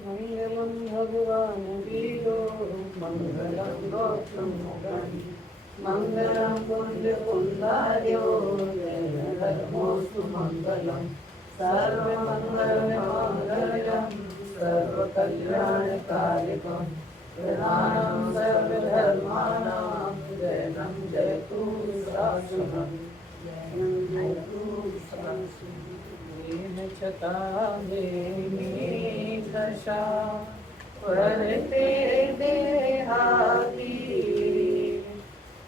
मंगलम भगवान वीरो मंगलम गौतम मंगलम पुण्य पुंडार्यो धर्मोस्तु मंगलम सर्वमंगलमांगल्यम सर्वकल्याणकारिकम प्रधानम सर्वधर्माणां जयनं जयतु शासनम जयतु शासनम छता में दशा परते देहाती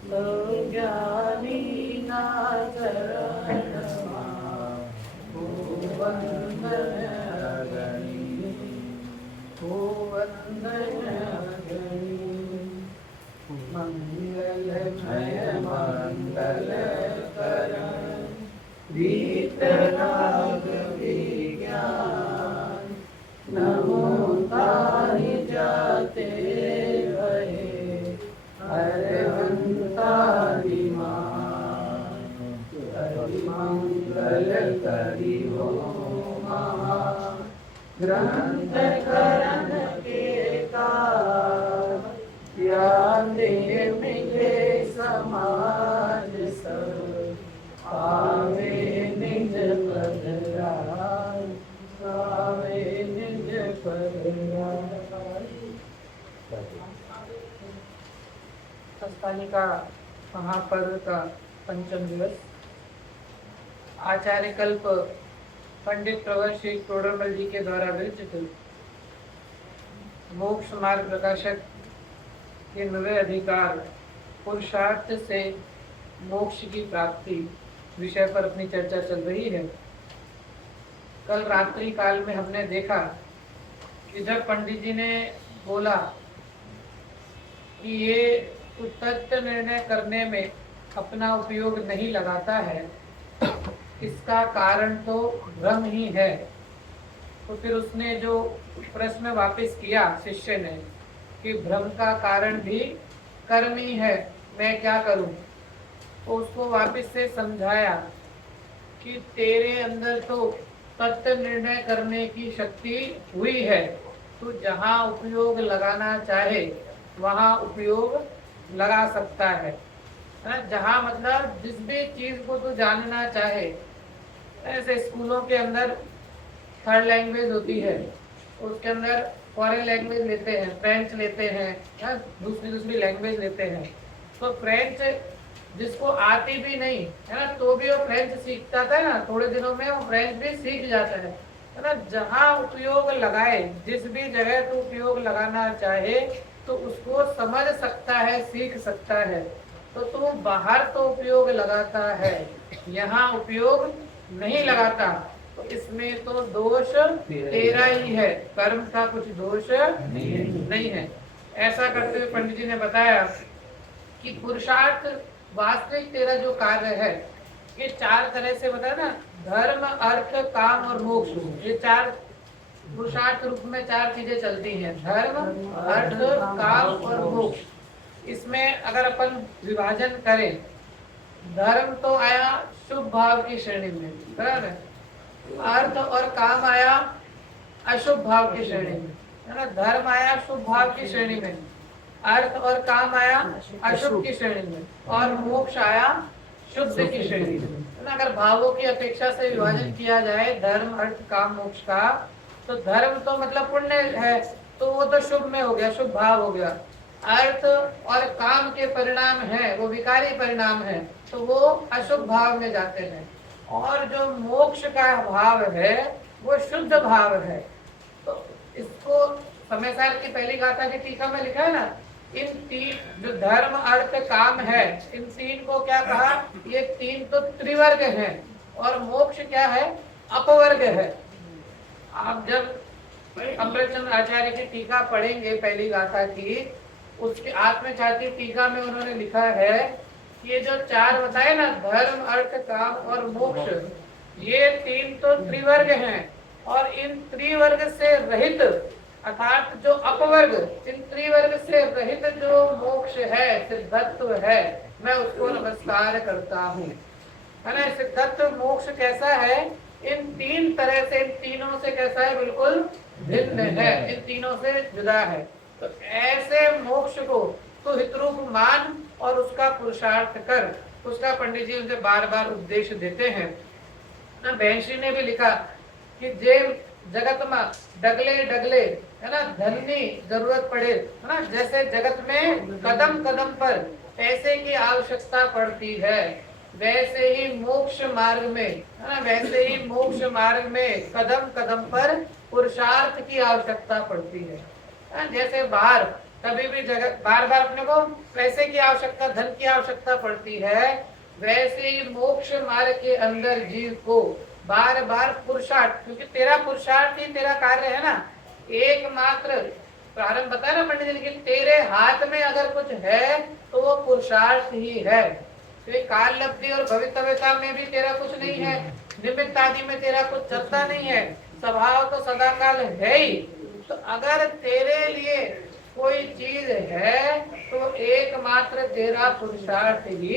तो ज्ञानी ना चरणमा वंदन गणी मंगलमय मंगल करण वीतराग विज्ञान नमो ताहि जाते भये हरवंतादिमान हरि मंगल करि हो महा ग्रंथ करण के काज ज्ञान देव मिले समाज सब पावे निज पद राज पावे निज पद राज। हस्तालिका महापर्व का पंचम दिवस आचार्य कल्प पंडित प्रवर श्री टोडरमल जी के द्वारा विरचित मोक्ष मार्ग प्रकाशक के 9वें अधिकार पुरुषार्थ से मोक्ष की प्राप्ति विषय पर अपनी चर्चा चल रही है। कल रात्रि काल में हमने देखा कि जब पंडित जी ने बोला कि ये तत्व निर्णय करने में अपना उपयोग नहीं लगाता है, इसका कारण तो भ्रम ही है। तो फिर उसने जो प्रश्न वापस किया शिष्य ने कि भ्रम का कारण भी कर्म ही है, मैं क्या करूं? तो उसको वापस से समझाया कि तेरे अंदर तो तत्व निर्णय करने की शक्ति हुई है, तू जहाँ उपयोग लगाना चाहे वहाँ उपयोग लगा सकता है। जहाँ मतलब जिस भी चीज को तू जानना चाहे, ऐसे स्कूलों के अंदर थर्ड लैंग्वेज होती है, उसके अंदर फॉरेन लैंग्वेज लेते हैं, फ्रेंच लेते हैं, दूसरी लैंग्वेज लेते हैं। तो फ्रेंच जिसको आती भी नहीं है ना, तो भी वो फ्रेंच सीखता था ना, थोड़े दिनों में वो फ्रेंच भी सीख जाता है ना। जहाँ उपयोग लगाए, जिस भी जगह तो उपयोग लगाना चाहे तो उसको समझ सकता है, सीख सकता है। तो तू बाहर तो उपयोग लगाता है, यहाँ उपयोग नहीं लगाता, तो इसमें तो दोष तेरा ही है, कर्म का कुछ दोष नहीं है। ऐसा करते हुए पंडित जी ने बताया कि पुरुषार्थ वास्तविक तेरा जो कार्य है, ये 4 तरह से बताया ना, धर्म अर्थ काम और मोक्ष, ये 4 पुरुषार्थ रूप में 4 चीजें चलती हैं, धर्म अर्थ काम और मोक्ष। इसमें अगर अपन विभाजन करें, धर्म तो आया शुभ भाव की श्रेणी में, बराबर है, अर्थ और काम आया अशुभ भाव की श्रेणी में, है ना। धर्म आया शुभ भाव की श्रेणी में, अर्थ और काम आया अशुभ की श्रेणी में, और मोक्ष आया शुद्ध की श्रेणी में, है ना। अगर भावों की अपेक्षा से विभाजन किया जाए धर्म अर्थ काम मोक्ष का, तो धर्म तो मतलब पुण्य है, तो वो तो शुभ में हो गया, शुभ भाव हो गया। अर्थ और काम के परिणाम है वो विकारी परिणाम है, तो वो अशुभ भाव में जाते हैं। और जो मोक्ष का भाव है वो शुद्ध भाव है। तो इसको समय सार की पहली गाथा की टीका में लिखा है ना, इन 3 जो धर्म अर्थ काम है, इन 3 को क्या कहा, ये 3 तो त्रिवर्ग है, और मोक्ष क्या है, अपवर्ग है। आप जब अमृतचंद्र आचार्य की टीका पढ़ेंगे पहली गाथा की, उसके आत्मचाती टीका में उन्होंने लिखा है कि ये जो 4 बताए ना, धर्म अर्थ काम और मोक्ष, ये 3 तो त्रिवर्ग हैं, और इन त्रिवर्ग से रहित अर्थात जो अपवर्ग, इन त्रिवर्ग से रहित जो मोक्ष है, सिद्धत्व है, मैं उसको नमस्कार करता हूँ, है ना। सिद्धत्व मोक्ष कैसा है इन तीन तरह से, इन तीनों से कैसा है, बिल्कुल भिन्न है, इन तीनों से जुदा है। तो ऐसे मोक्ष को तो हितरूप मान और उसका पुरुषार्थ कर, उसका पंडित जी उनसे बार बार उपदेश देते हैं ना। बहनश्री ने भी लिखा कि जे जगत में डगले डगले, है ना, धननी जरूरत पड़े, है ना, जैसे जगत में कदम कदम पर पैसे की आवश्यकता पड़ती है, वैसे ही मोक्ष मार्ग में, है ना, वैसे ही मोक्ष मार्ग में कदम कदम पर पुरुषार्थ की आवश्यकता पड़ती है। जैसे बाहर कभी भी जगह बार बार अपने को पैसे की आवश्यकता, धन की आवश्यकता पड़ती है, वैसे ही मोक्ष मार्ग के अंदर जीव को बार बार पुरुषार्थ, क्योंकि तेरा पुरुषार्थ ही तेरा कार्य है ना। एकमात्र प्रारंभ बताया ना पंडित जी ने, तेरे हाथ में अगर कुछ है तो वो पुरुषार्थ ही है। तो काल लब्धि और भवितव्यता में भी तेरा कुछ नहीं है, निमित्त आदि में तेरा कुछ चलता नहीं है, स्वभाव तो सदा काल है ही। तो अगर तेरे लिए कोई चीज है तो एकमात्र तेरा पुरुषार्थ ही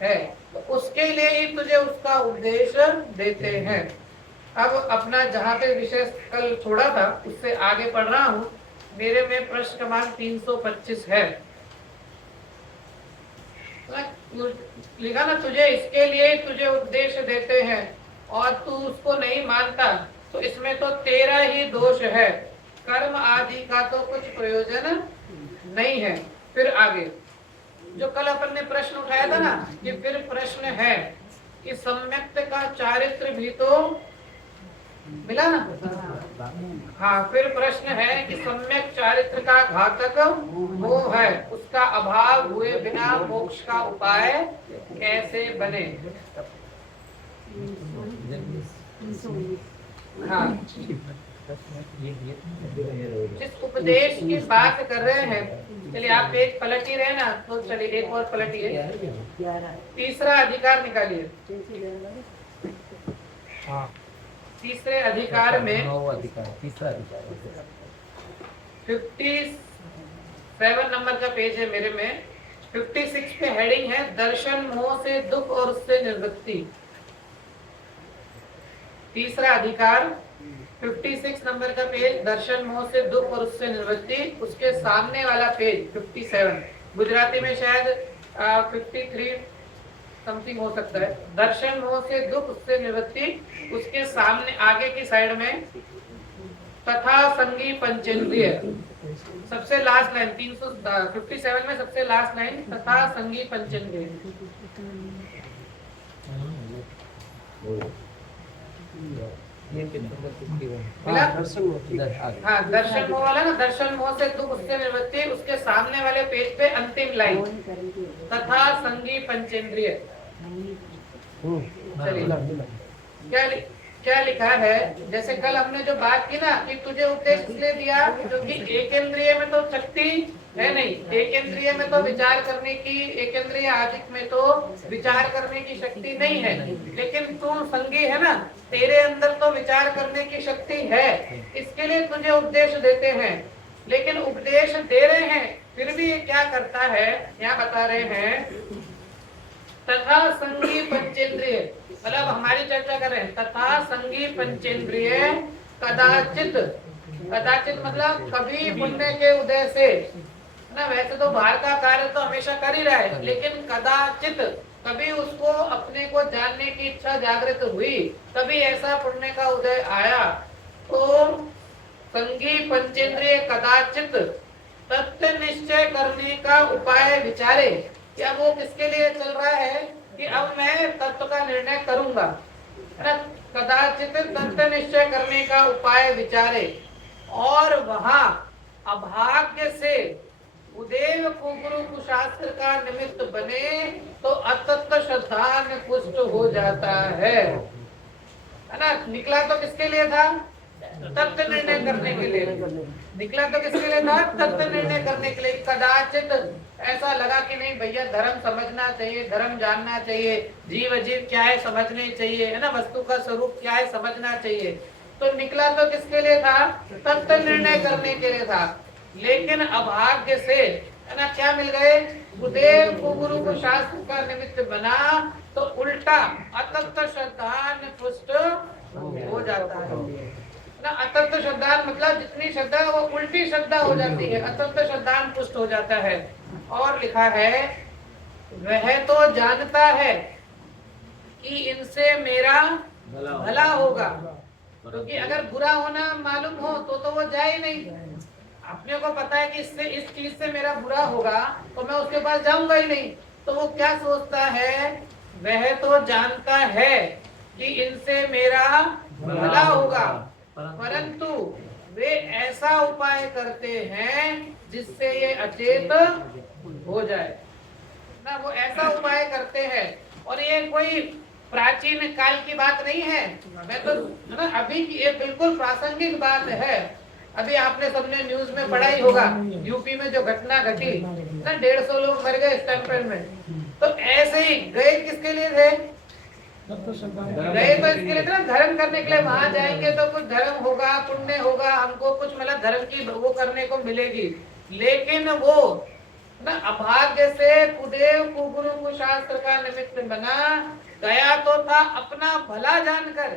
है, तो उसके लिए ही तुझे उसका उपदेश देते हैं। अब अपना जहाँ पे विषय कल छोड़ा था उससे आगे पढ़ रहा हूँ। मेरे में प्रश्न क्रमांक 325 है। लिखा ना, तुझे इसके लिए तुझे उपदेश देते हैं और तू उसको नहीं मानता, तो इसमें तो तेरा ही दोष है, कर्म आदि का तो कुछ प्रयोजन नहीं है। फिर आगे जो कल अपन ने प्रश्न उठाया था ना, कि फिर प्रश्न है कि सम्यक्त का चारित्र भी तो मिला ना। हाँ, फिर प्रश्न है कि सम्यक चारित्र का घातक मोह है, उसका अभाव हुए बिना मोक्ष का उपाय कैसे बने। हाँ, जिस उपदेश की बात कर रहे हैं, चलिए आप एक पलट ही रहे ना, तो चलिए एक और पलटिए, तीसरा अधिकार निकालिए। तीसरे अधिकार में 57 नंबर का पेज है मेरे में। 56 पे हेडिंग है दर्शन मोह से दुख और उससे निवृत्ति। तीसरा अधिकार 56 नंबर का पेज, दर्शन मोह से दुख और उससे निवृत्ति। उसके सामने वाला पेज 57, गुजराती में शायद 53 समथिंग हो सकता है, दर्शन मोह से दुख उससे निवृत्ति। उसके सामने आगे की साइड में तथा संगी पंचेंद्रिय, सबसे लास्ट लाइन 357 में सबसे लास्ट लाइन, तथा संगी पंचेंद्रिय। हाँ, दर्शन मोह वाला ना, दर्शन मोह से दुख उससे निवृत्ति। उसके सामने वाले पेज पे अंतिम लाइन, तथा संगी पंचेंद्रिय। चलिए क्या लिखा है, जैसे कल हमने जो बात की ना कि तुझे उपदेश इसलिए दिया क्योंकि एक इंद्रिय में तो शक्ति है नहीं, एक इंद्रिय में तो विचार करने की, एक इंद्रिय आदि में तो विचार करने की शक्ति नहीं है, लेकिन तू संगी है ना, तेरे अंदर तो विचार करने की शक्ति है, इसके लिए तुझे उपदेश देते हैं। लेकिन उपदेश दे रहे हैं फिर भी ये क्या करता है, यहाँ बता रहे हैं तथा संगी पंचेंद्रिय, मतलब हमारी चर्चा कर रहे हैं, तथा संगी पंचेंद्रिय कदाचित, कदाचित मतलब कभी पुण्य के उदय से ना, वैसे तो बाहर का कार्य तो हमेशा कर ही रहा है, लेकिन कदाचित कभी उसको अपने को जानने की इच्छा जागृत हुई, कभी ऐसा पुण्य का उदय आया, तो संगी पंचेंद्रिय कदाचित तत्व निश्चय करने का उपाय विचारे। क्या वो किसके लिए चल रहा है कि अब मैं तत्व का निर्णय करूंगा, है ना, कदाचित तत्व निश्चय करने का उपाय विचारे, और वहां अभाग्य से उदेव कुगुरु कुशास्त्र का निमित्त बने तो अतत्व श्रद्धा में पुष्ट हो जाता है ना। निकला तो किसके लिए था, तत्व निर्णय करने के लिए निकला, तो किसके लिए था, तत्व निर्णय करने के लिए। कदाचित ऐसा लगा कि नहीं भैया धर्म समझना चाहिए, धर्म जानना चाहिए, जीव अजीव क्या है समझने चाहिए, है ना, वस्तु का स्वरूप क्या है समझना चाहिए, तो निकला तो किसके लिए था, तत्व निर्णय करने के लिए था। लेकिन अभाग्य से, है ना, क्या मिल गए, गुरुदेव को गुरु को शास्त्र का निमित्त बना, तो उल्टा अतत्व श्रद्धा पुष्ट हो जाता है ना। अतत्व श्रद्धान मतलब जितनी श्रद्धा वो उल्टी श्रद्धा हो जाती है, अतत्व श्रद्धान पुष्ट हो जाता है। और लिखा है वह तो जानता है कि इनसे मेरा भला होगा, क्योंकि अगर बुरा होना मालूम हो तो वो जाए नहीं। अपने को पता है कि इससे इस चीज से मेरा बुरा होगा तो मैं उसके पास जाऊंगा ही नहीं। तो वो क्या सोचता है, वह तो जानता है कि इनसे मेरा भला होगा, परंतु वे ऐसा उपाय करते हैं जिससे ये अचेत हो जाए ना। वो ऐसा उपाय करते हैं, और ये कोई प्राचीन काल की बात नहीं है, मैं तो ना अभी की ये बिल्कुल प्रासंगिक बात है। अभी आपने सबने न्यूज में पढ़ा ही होगा, यूपी में जो घटना घटी ना, 150 लोग मर गए स्टैंपल में। तो ऐसे ही गए किसके लिए थे, गए तो इसके लिए था ना, धर्म करने के लिए। वहां जाएंगे तो कुछ धर्म होगा, पुण्य होगा, हमको कुछ मतलब धर्म की वो करने को मिलेगी। लेकिन वो ना अभाग्य से कुदेव कुगुरु कुशास्त्र का निमित्त बना गया तो था अपना भला जानकर,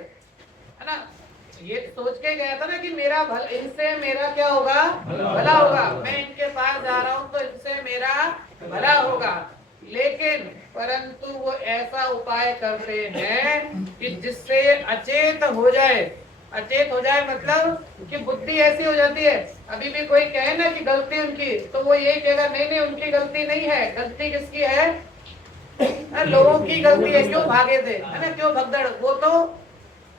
है ना। ये सोच के गया था ना कि मेरा भला, इनसे मेरा क्या होगा, भला होगा। मैं इनके पास जा रहा हूँ तो इनसे मेरा भला होगा। लेकिन परंतु वो ऐसा उपाय करते हैं कि जिससे अचेत हो जाए। अचेत हो जाए मतलब कि बुद्धि ऐसी हो जाती है, अभी भी कोई कहे ना कि गलती उनकी, तो वो ये कहेगा नहीं नहीं उनकी गलती नहीं है, गलती किसकी है, लोगों की गलती है, क्यों भागे थे, है ना, क्यों भगदड़, वो तो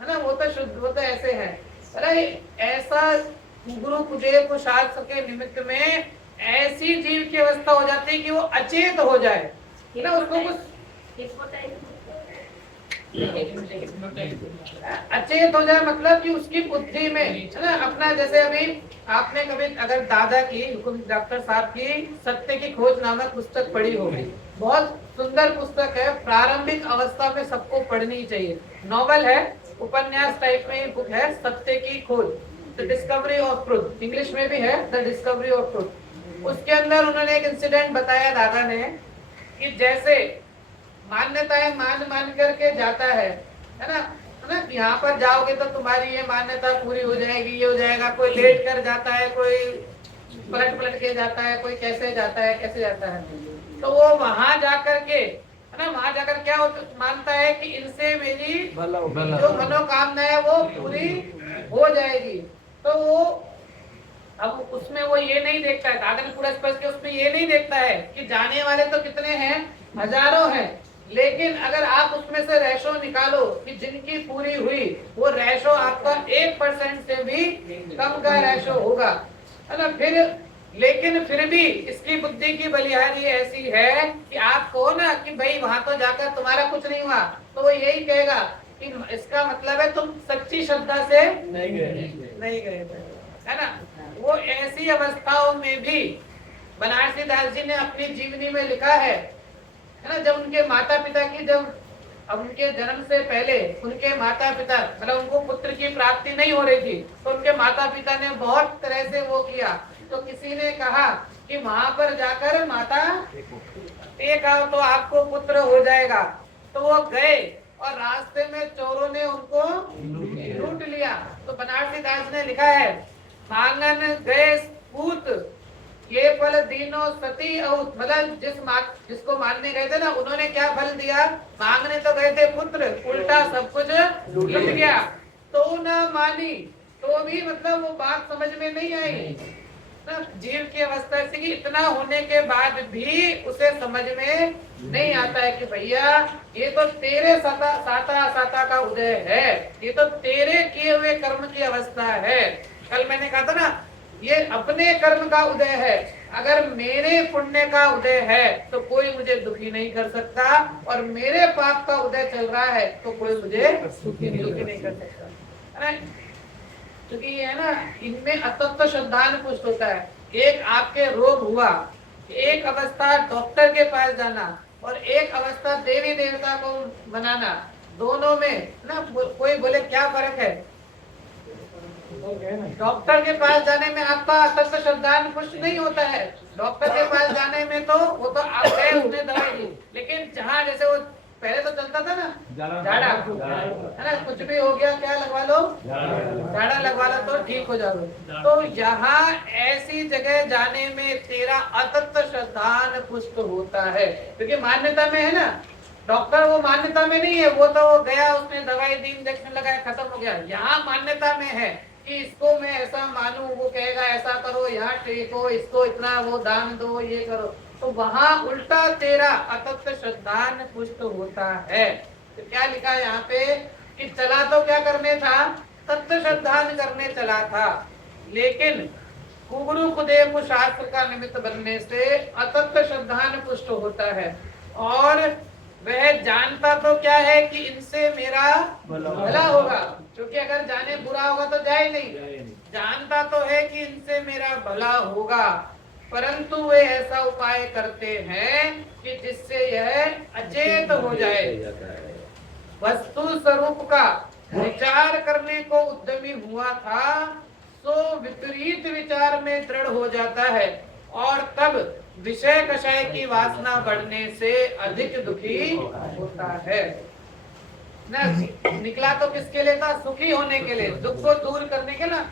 है ना, वो तो शुद्ध, वो तो ऐसे है। अरे ऐसा गुरु कुदेव को शास्त्र के निमित्त में ऐसी जीव की अवस्था हो जाती है कि वो अचेत हो जाए ना, उसको कुछ अचेत हो जाए मतलब कि उसकी बुद्धि में, है ना, अपना जैसे अभी आपने कभी अगर दादा की डॉक्टर साहब की सत्य की खोज नामक पुस्तक पढ़ी होगी, बहुत सुंदर पुस्तक है, प्रारंभिक अवस्था में सबको पढ़नी चाहिए। नॉवल है, उपन्यास टाइप में बुक है, सत्य की खोज, the discovery of truth, English में भी है द डिस्कवरी ऑफ ट्रुथ। उसके अंदर उन्होंने एक इंसिडेंट बताया दादा ने कि जैसे मान्यताएं मान करके जाता है ना, यहाँ पर जाओगे तो तुम्हारी ये मान्यता पूरी हो जाएगी, ये हो जाएगा। कोई लेट कर जाता है, कोई पलट के जाता है, कोई कैसे जाता है, कैसे जाता है। तो वो वहां जाकर के, है ना, वहां जाकर क्या मानता है कि इनसे मेरी जो मनोकामना है वो पूरी हो जाएगी। तो वो अब उसमें वो ये नहीं देखता है, दादा ने पूरा स्पष्ट किया, उसमें ये नहीं देखता है कि जाने वाले तो कितने हैं, हजारों हैं, लेकिन अगर आप उसमें से रेशो निकालो कि जिनकी पूरी हुई, वो रेशो आपका 1% से भी कम का रेशो होगा, है ना। फिर लेकिन फिर भी इसकी बुद्धि की बलिहारी ऐसी है कि आप कहो ना कि भाई वहां तो जाकर तुम्हारा कुछ नहीं हुआ, तो वो यही कहेगा कि इसका मतलब है तुम सच्ची श्रद्धा से नहीं गए थे, है ना। वो ऐसी अवस्थाओं में भी बनारसी दास जी ने अपनी जीवनी में लिखा है ना, जब उनके माता पिता की, जब अब उनके जन्म से पहले उनके माता पिता, मतलब उनको पुत्र की प्राप्ति नहीं हो रही थी, तो उनके माता पिता ने बहुत तरह से वो किया। तो किसी ने कहा कि वहां पर जाकर माता टेका तो आपको पुत्र हो जाएगा। तो वो गए और रास्ते में चोरों ने उनको लूट लिया। तो बनारसी दास ने लिखा है, मांगन गए पूत ये फल दीनो सती औत, मतलब जिसको मानने गए थे ना, उन्होंने क्या फल दिया, मांगने तो गए थे पुत्र, उल्टा सब कुछ लूट गया। तो न मानी, तो भी मतलब वो बात समझ में नहीं आई ना। जीव की अवस्था ऐसी कि इतना होने के बाद भी उसे समझ में नहीं आता है कि भैया ये तो तेरे साता का उदय है, ये तो तेरे किए हुए कर्म की अवस्था है। कल मैंने कहा था ना, ये अपने कर्म का उदय है, अगर मेरे पुण्य का उदय है तो कोई मुझे दुखी नहीं कर सकता, और मेरे पाप का उदय चल रहा है तो कोई मुझे दुखी नहीं कर सकता, क्योंकि ये है ना, इनमें अतत्व श्रद्धान पुष्ट होता है। एक आपके रोग हुआ, एक अवस्था डॉक्टर के पास जाना और एक अवस्था देवी देवता को बनाना, दोनों में ना कोई बोले क्या फर्क है। डॉक्टर के पास जाने में आपका अतत्व श्रद्धान पुष्ट नहीं होता है, डॉक्टर के पास जाने में तो वो तो आप गए, उसने दवाई दी, लेकिन जहाँ जैसे वो पहले तो चलता था ना झाड़ा, है ना, कुछ भी हो गया क्या लगवा लो, झाड़ा लगवा लो तो ठीक हो जाओगे। तो यहाँ ऐसी जगह जाने में तेरा अतत श्रद्धान पुष्ट होता है, क्योंकि मान्यता में है ना, डॉक्टर वो मान्यता में नहीं है, वो तो गया उसने दवाई दी इंजेक्शन लगाया खत्म हो गया। यहाँ मान्यता में है कि इसको मैं ऐसा मानूं, वो कहेगा ऐसा करो, यहाँ टेको, इसको इतना वो दान दो, ये करो, तो वहां उल्टा तेरा अतत श्रद्धान पुष्ट होता है। तो क्या लिखा है यहाँ पे कि चला तो क्या करने था, तत्व श्रद्धान करने चला था, लेकिन कुगुरु कुदेव शास्त्र का निमित्त बनने से अतत्व श्रद्धान पुष्ट होता है। और वह जानता तो क्या है कि इनसे मेरा भला होगा, क्योंकि अगर जाने बुरा होगा तो जाए नहीं, जानता तो है कि इनसे मेरा भला होगा, परंतु वे ऐसा उपाय करते हैं कि जिससे यह अचेत हो जाए। वस्तु स्वरूप का विचार करने को उद्यमी हुआ था, सो विपरीत विचार में दृढ़ हो जाता है, और तब विषय कषय की वासना बढ़ने से अधिक दुखी होता है। ना निकला तो किसके लिए था, सुखी होने के लिए, दुख को दूर करने के ना।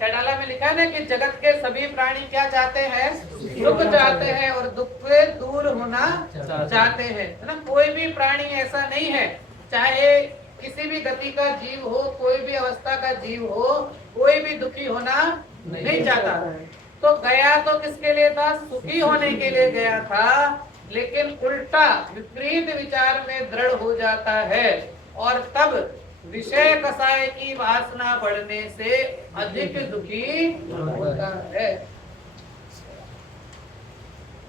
चैडाला में लिखा है ना कि जगत के सभी प्राणी क्या चाहते हैं, सुख चाहते हैं और दुख से दूर होना चाहते हैं, है ना। कोई भी प्राणी ऐसा नहीं है, चाहे किसी भी गति का जीव हो, कोई भी अवस्था का जीव हो, कोई भी दुखी होना नहीं चाहता। तो गया तो किसके लिए था, सुखी होने के लिए गया था, लेकिन उल्टा विपरीत विचार में दृढ़ हो जाता है, और तब विषय कसाय की वासना बढ़ने से अधिक दुखी होता है।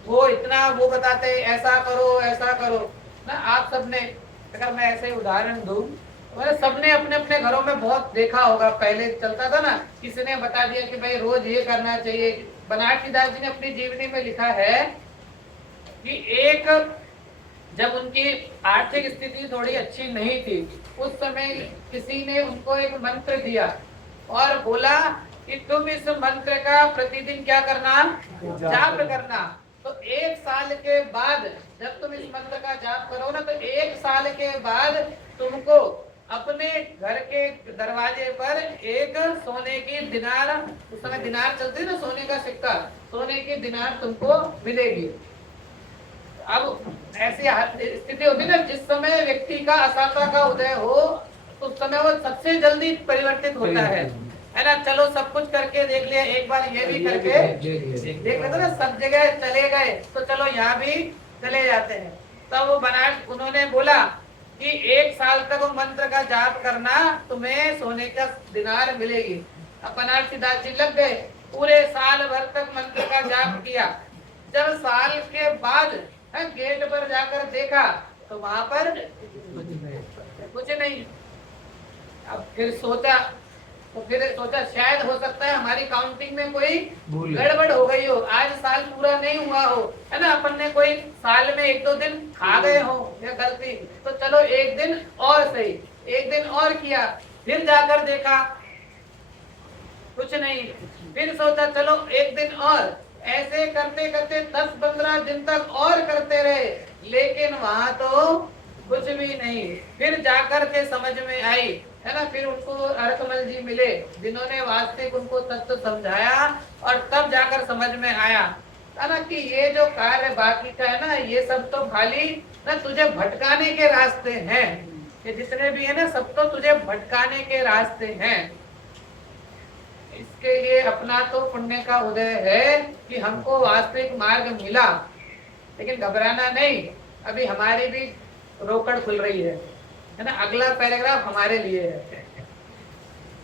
वो इतना वो बताते ऐसा करो ऐसा करो ना। आप सबने, अगर मैं ऐसे उदाहरण दूं, सबने अपने अपने घरों में बहुत देखा होगा, पहले चलता था ना, किसी ने बता दिया कि भाई रोज ये करना चाहिए। बनारसी दास जी ने अपनी जीवनी में लिखा है कि एक, जब उनकी आर्थिक स्थिति थोड़ी अच्छी नहीं थी, उस समय किसी ने उनको एक मंत्र दिया और बोला कि तुम इस मंत्र का प्रतिदिन क्या करना, जाप करना। तो 1 साल के बाद जब तुम इस मंत्र का जाप करो ना, तो 1 साल के बाद तुमको अपने घर के दरवाजे पर एक सोने की दिनार, उस समय दिनार चलती ना, सोने का सिक्का, सोने की दिनार तुमको मिलेगी। अब ऐसी स्थिति होती है ना, जिस समय व्यक्ति का असाता का उदय हो, तो उस समय वो सबसे जल्दी परिवर्तित होता है ना। चलो सब कुछ करके देख लिया, एक बार ये भी करके देख लेते ना, सब जगह चले गए तो चलो यहाँ भी चले जाते हैं। तब वो बनारस, उन्होंने बोला कि 1 साल तक वो मंत्र का जाप करना, तुम्हें सोने का दिनार मिलेगी। अब बनारसी दास जी लग गए, पूरे साल भर तक मंत्र का जाप किया। जब साल के बाद गेट पर जाकर देखा तो वहां पर कुछ नहीं। अब फिर सोचा, तो फिर सोचा शायद हो सकता है हमारी काउंटिंग में कोई गड़बड़ हो गई हो, आज साल पूरा नहीं हुआ हो, है ना, अपन ने कोई साल में 1-2 दिन खा गए हो या गलती, तो चलो 1 दिन और सही, 1 दिन और किया, फिर जाकर देखा कुछ नहीं, फिर सोचा चलो 1 दिन और, ऐसे करते करते 10-15 दिन तक और करते रहे, लेकिन वहां तो कुछ भी नहीं। फिर जाकर के समझ में आई, है ना, फिर उनको अरकमल जी मिले, जिन्होंने वास्तविक उनको तत्व समझाया, और तब जाकर समझ में आया, है ना, कि ये जो कार्य बाकी का है ना, ये सब तो खाली ना तुझे भटकाने के रास्ते हैं, ये जितने भी है ना, सब तो तुझे भटकाने के रास्ते हैं। इसके लिए अपना तो पुण्य का उदय है कि हमको वास्तविक मार्ग मिला, लेकिन घबराना नहीं, अभी हमारी भी रोकड़ खुल रही है ना। अगला पैराग्राफ हमारे लिए है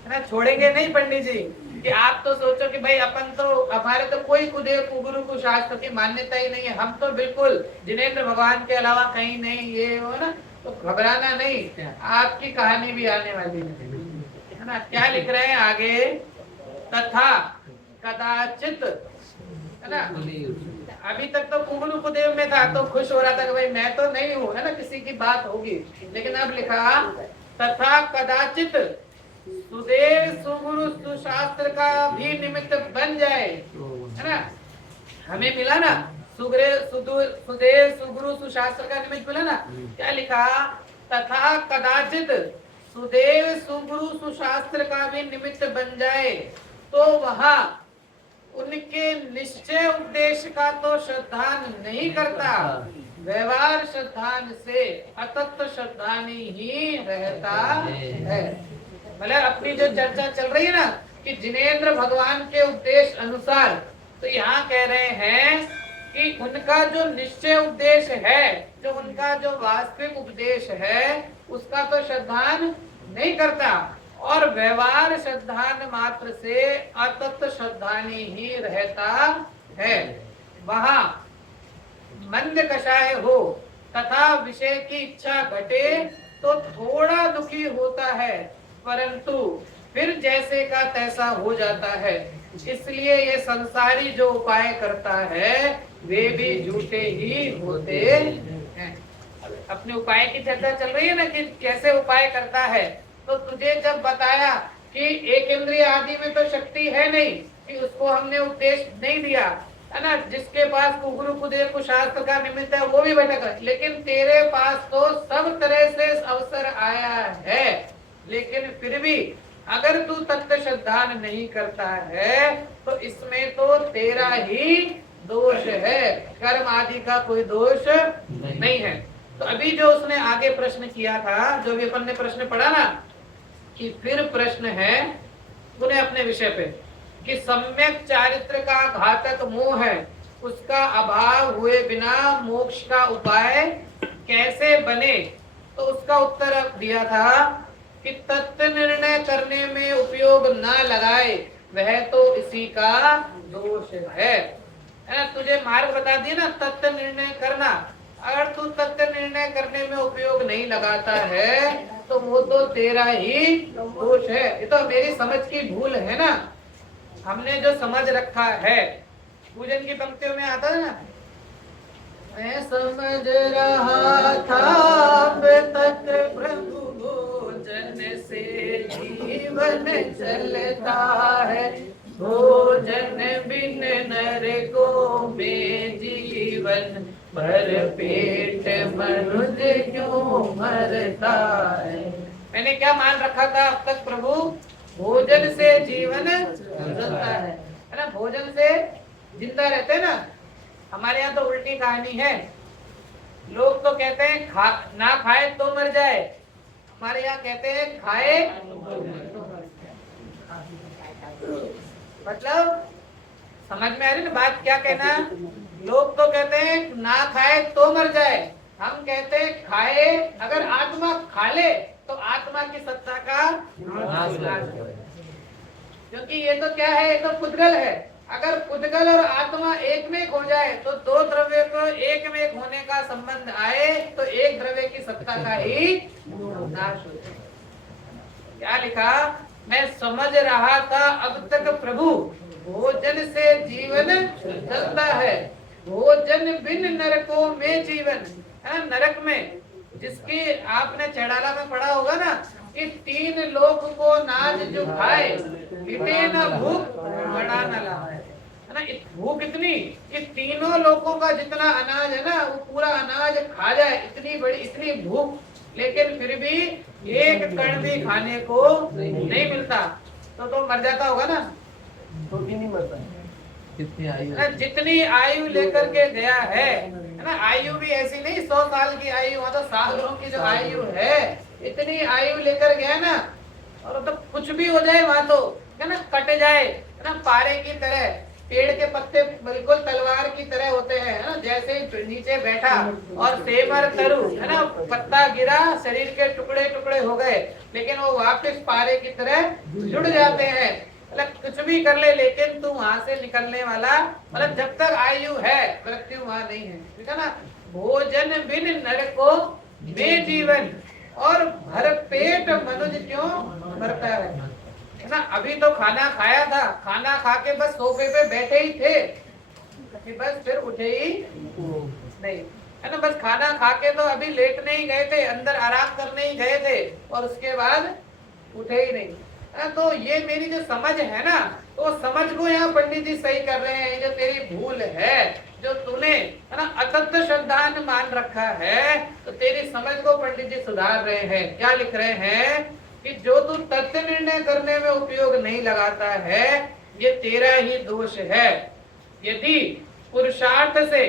ना, छोड़ेंगे नहीं पंडित जी कि आप तो सोचो कि भाई अपन तो, हमारे तो कोई कुगुरु को शास्त्र की मान्यता ही नहीं है, हम तो बिल्कुल जिनेंद्र भगवान के अलावा कहीं नहीं, ये हो ना, तो घबराना नहीं, आपकी कहानी भी आने वाली है ना। क्या लिख रहे हैं आगे, तथा कदाचित, है ना, अभी तक तो कुगुरु कुदेव में था तो खुश हो रहा था कि भाई मैं तो नहीं हूँ, है ना, किसी की बात होगी, लेकिन अब लिखा तथा कदाचित सुदेव सुगुरु सुशास्त्र का भी निमित्त बन जाए, है ना। हमें मिला ना सुदेव सुगुरु सुशास्त्र का निमित्त बोला ना, क्या लिखा? तथा कदाचित सुदेव सुगुरु सुशास्त्र का भी निमित्त बन जाए तो वहां उनके निश्चय उपदेश का तो श्रद्धान नहीं करता, व्यवहार श्रद्धान से अतत्व श्रद्धानी ही रहता है। मतलब अपनी जो चर्चा चल रही है ना कि जिनेंद्र भगवान के उपदेश अनुसार, तो यहाँ कह रहे हैं कि उनका जो निश्चय उपदेश है, जो उनका जो वास्तविक उपदेश है, उसका तो श्रद्धान नहीं करता, और व्यवहार श्रद्धान मात्र से अतत्व श्रद्धानी ही रहता है। वहां मंद कषाय हो तथा विषय की इच्छा घटे तो थोड़ा दुखी होता है, परंतु फिर जैसे का तैसा हो जाता है। इसलिए ये संसारी जो उपाय करता है वे भी झूठे ही होते हैं। अपने उपाय की चर्चा चल रही है ना कि कैसे उपाय करता है, तो तुझे जब बताया कि एक इंद्रिय आदि में तो शक्ति है नहीं, कि उसको हमने उपदेश नहीं दिया है ना, जिसके पास गुरु कुदेव को शास्त्र का निमित्त है वो भी भटक, लेकिन तेरे पास तो सब तरह से अवसर आया है, लेकिन फिर भी अगर तू तत्व श्रद्धान नहीं करता है तो इसमें तो तेरा ही दोष है, कर्म आदि का कोई दोष नहीं है। तो अभी जो उसने आगे प्रश्न किया था, जो भी अपन ने प्रश्न पढ़ा ना, कि फिर प्रश्न है पुनः अपने विषय पे कि सम्यक चारित्र का घातक मोह है, उसका अभाव हुए बिना मोक्ष का उपाय कैसे बने। तो उसका उत्तर दिया था कि तत्व निर्णय करने में उपयोग ना लगाए वह तो इसी का दोष है ना। तुझे मार्ग बता दिया ना तत्व निर्णय करना, अगर तू तत्व निर्णय करने में उपयोग नहीं लगाता है तो वो तो तेरा ही दोष है। ये तो मेरी समझ की भूल है ना, हमने जो समझ रखा है, पूजन की पंक्तियों में आता है ना, मैं समझ रहा था अब तक प्रभु भोजन से जीवन चलता है, भोजन बिन नर को में जीवन पर पेट मनुष्य क्यों मरता है। मैंने क्या मान रखा था अब तक, प्रभु भोजन से जीवन चलता है ना, भोजन से जिंदा रहते ना। हमारे यहाँ तो उल्टी कहानी है, लोग तो कहते हैं ना खाए तो मर जाए, हमारे यहाँ कहते हैं खाए तो मर जाए। मतलब समझ में आ रही ना बात, क्या कहना? लोग तो कहते हैं ना खाए तो मर जाए, हम कहते हैं खाए, अगर आत्मा खा ले तो आत्मा की सत्ता का नाश हो, क्योंकि ये तो क्या है, ये तो पुद्गल है। अगर पुद्गल और आत्मा एक में हो जाए तो दो द्रव्य को एक में होने का संबंध आए तो एक द्रव्य की सत्ता का ही नाश हो जाए। क्या लिखा? मैं समझ रहा था अब तक प्रभु भोजन से जीवन चलता है, भोजन बिन नरकों में जीवन है। नरक में जिसकी आपने चढ़ाला में पढ़ा होगा ना कि 3 लोक को नाज जो खाए, मिटे न भूख बड़ा न लाए, है ना। भूख इतनी कि तीनों लोगों का जितना अनाज है ना वो पूरा अनाज खा जाए, इतनी बड़ी इतनी भूख, लेकिन फिर भी एक कण भी खाने को नहीं मिलता तो मर जाता होगा ना। तो भी नहीं मरता है। जितनी आयु लेकर के गया है ना, आयु भी ऐसी नहीं 100 साल की आयु, वहाँ तो सालों की जो आयु है, इतनी आयु लेकर गया ना, और तो कुछ भी हो जाए वहाँ तो है ना, कट जाए है ना, पारे की तरह, पेड़ के पत्ते बिल्कुल तलवार की तरह होते हैं है ना, जैसे नीचे बैठा और सेमर तरु है ना, पत्ता गिरा, शरीर के टुकड़े टुकड़े हो गए, लेकिन वो वापस पारे की तरह जुड़ जाते हैं। मतलब कुछ भी कर ले, लेकिन तू वहां से निकलने वाला, मतलब जब तक आयु है मृत्यु वहां नहीं है, ठीक है ना। भोजन बिन नरको में जीवन, और भर पेट मनुष्य क्यों मरता है ना। अभी तो खाना खाया था, खाना खा के बस सोफे पे बैठे ही थे कि बस फिर उठे ही नहीं है ना, बस खाना खा के तो अभी लेटने ही गए थे, अंदर आराम करने ही गए थे, और उसके बाद उठे ही नहीं। तो ये मेरी जो समझ है ना, तो समझ को यहाँ पंडित जी सही कर रहे हैं। जो तेरी भूल है, जो तूने है ना अतत्व श्रद्धान मान रखा है, तो तेरी समझ को पंडित जी सुधार रहे हैं। क्या लिख रहे हैं कि जो तू तथ्य निर्णय करने में उपयोग नहीं लगाता है, ये तेरा ही दोष है। यदि पुरुषार्थ से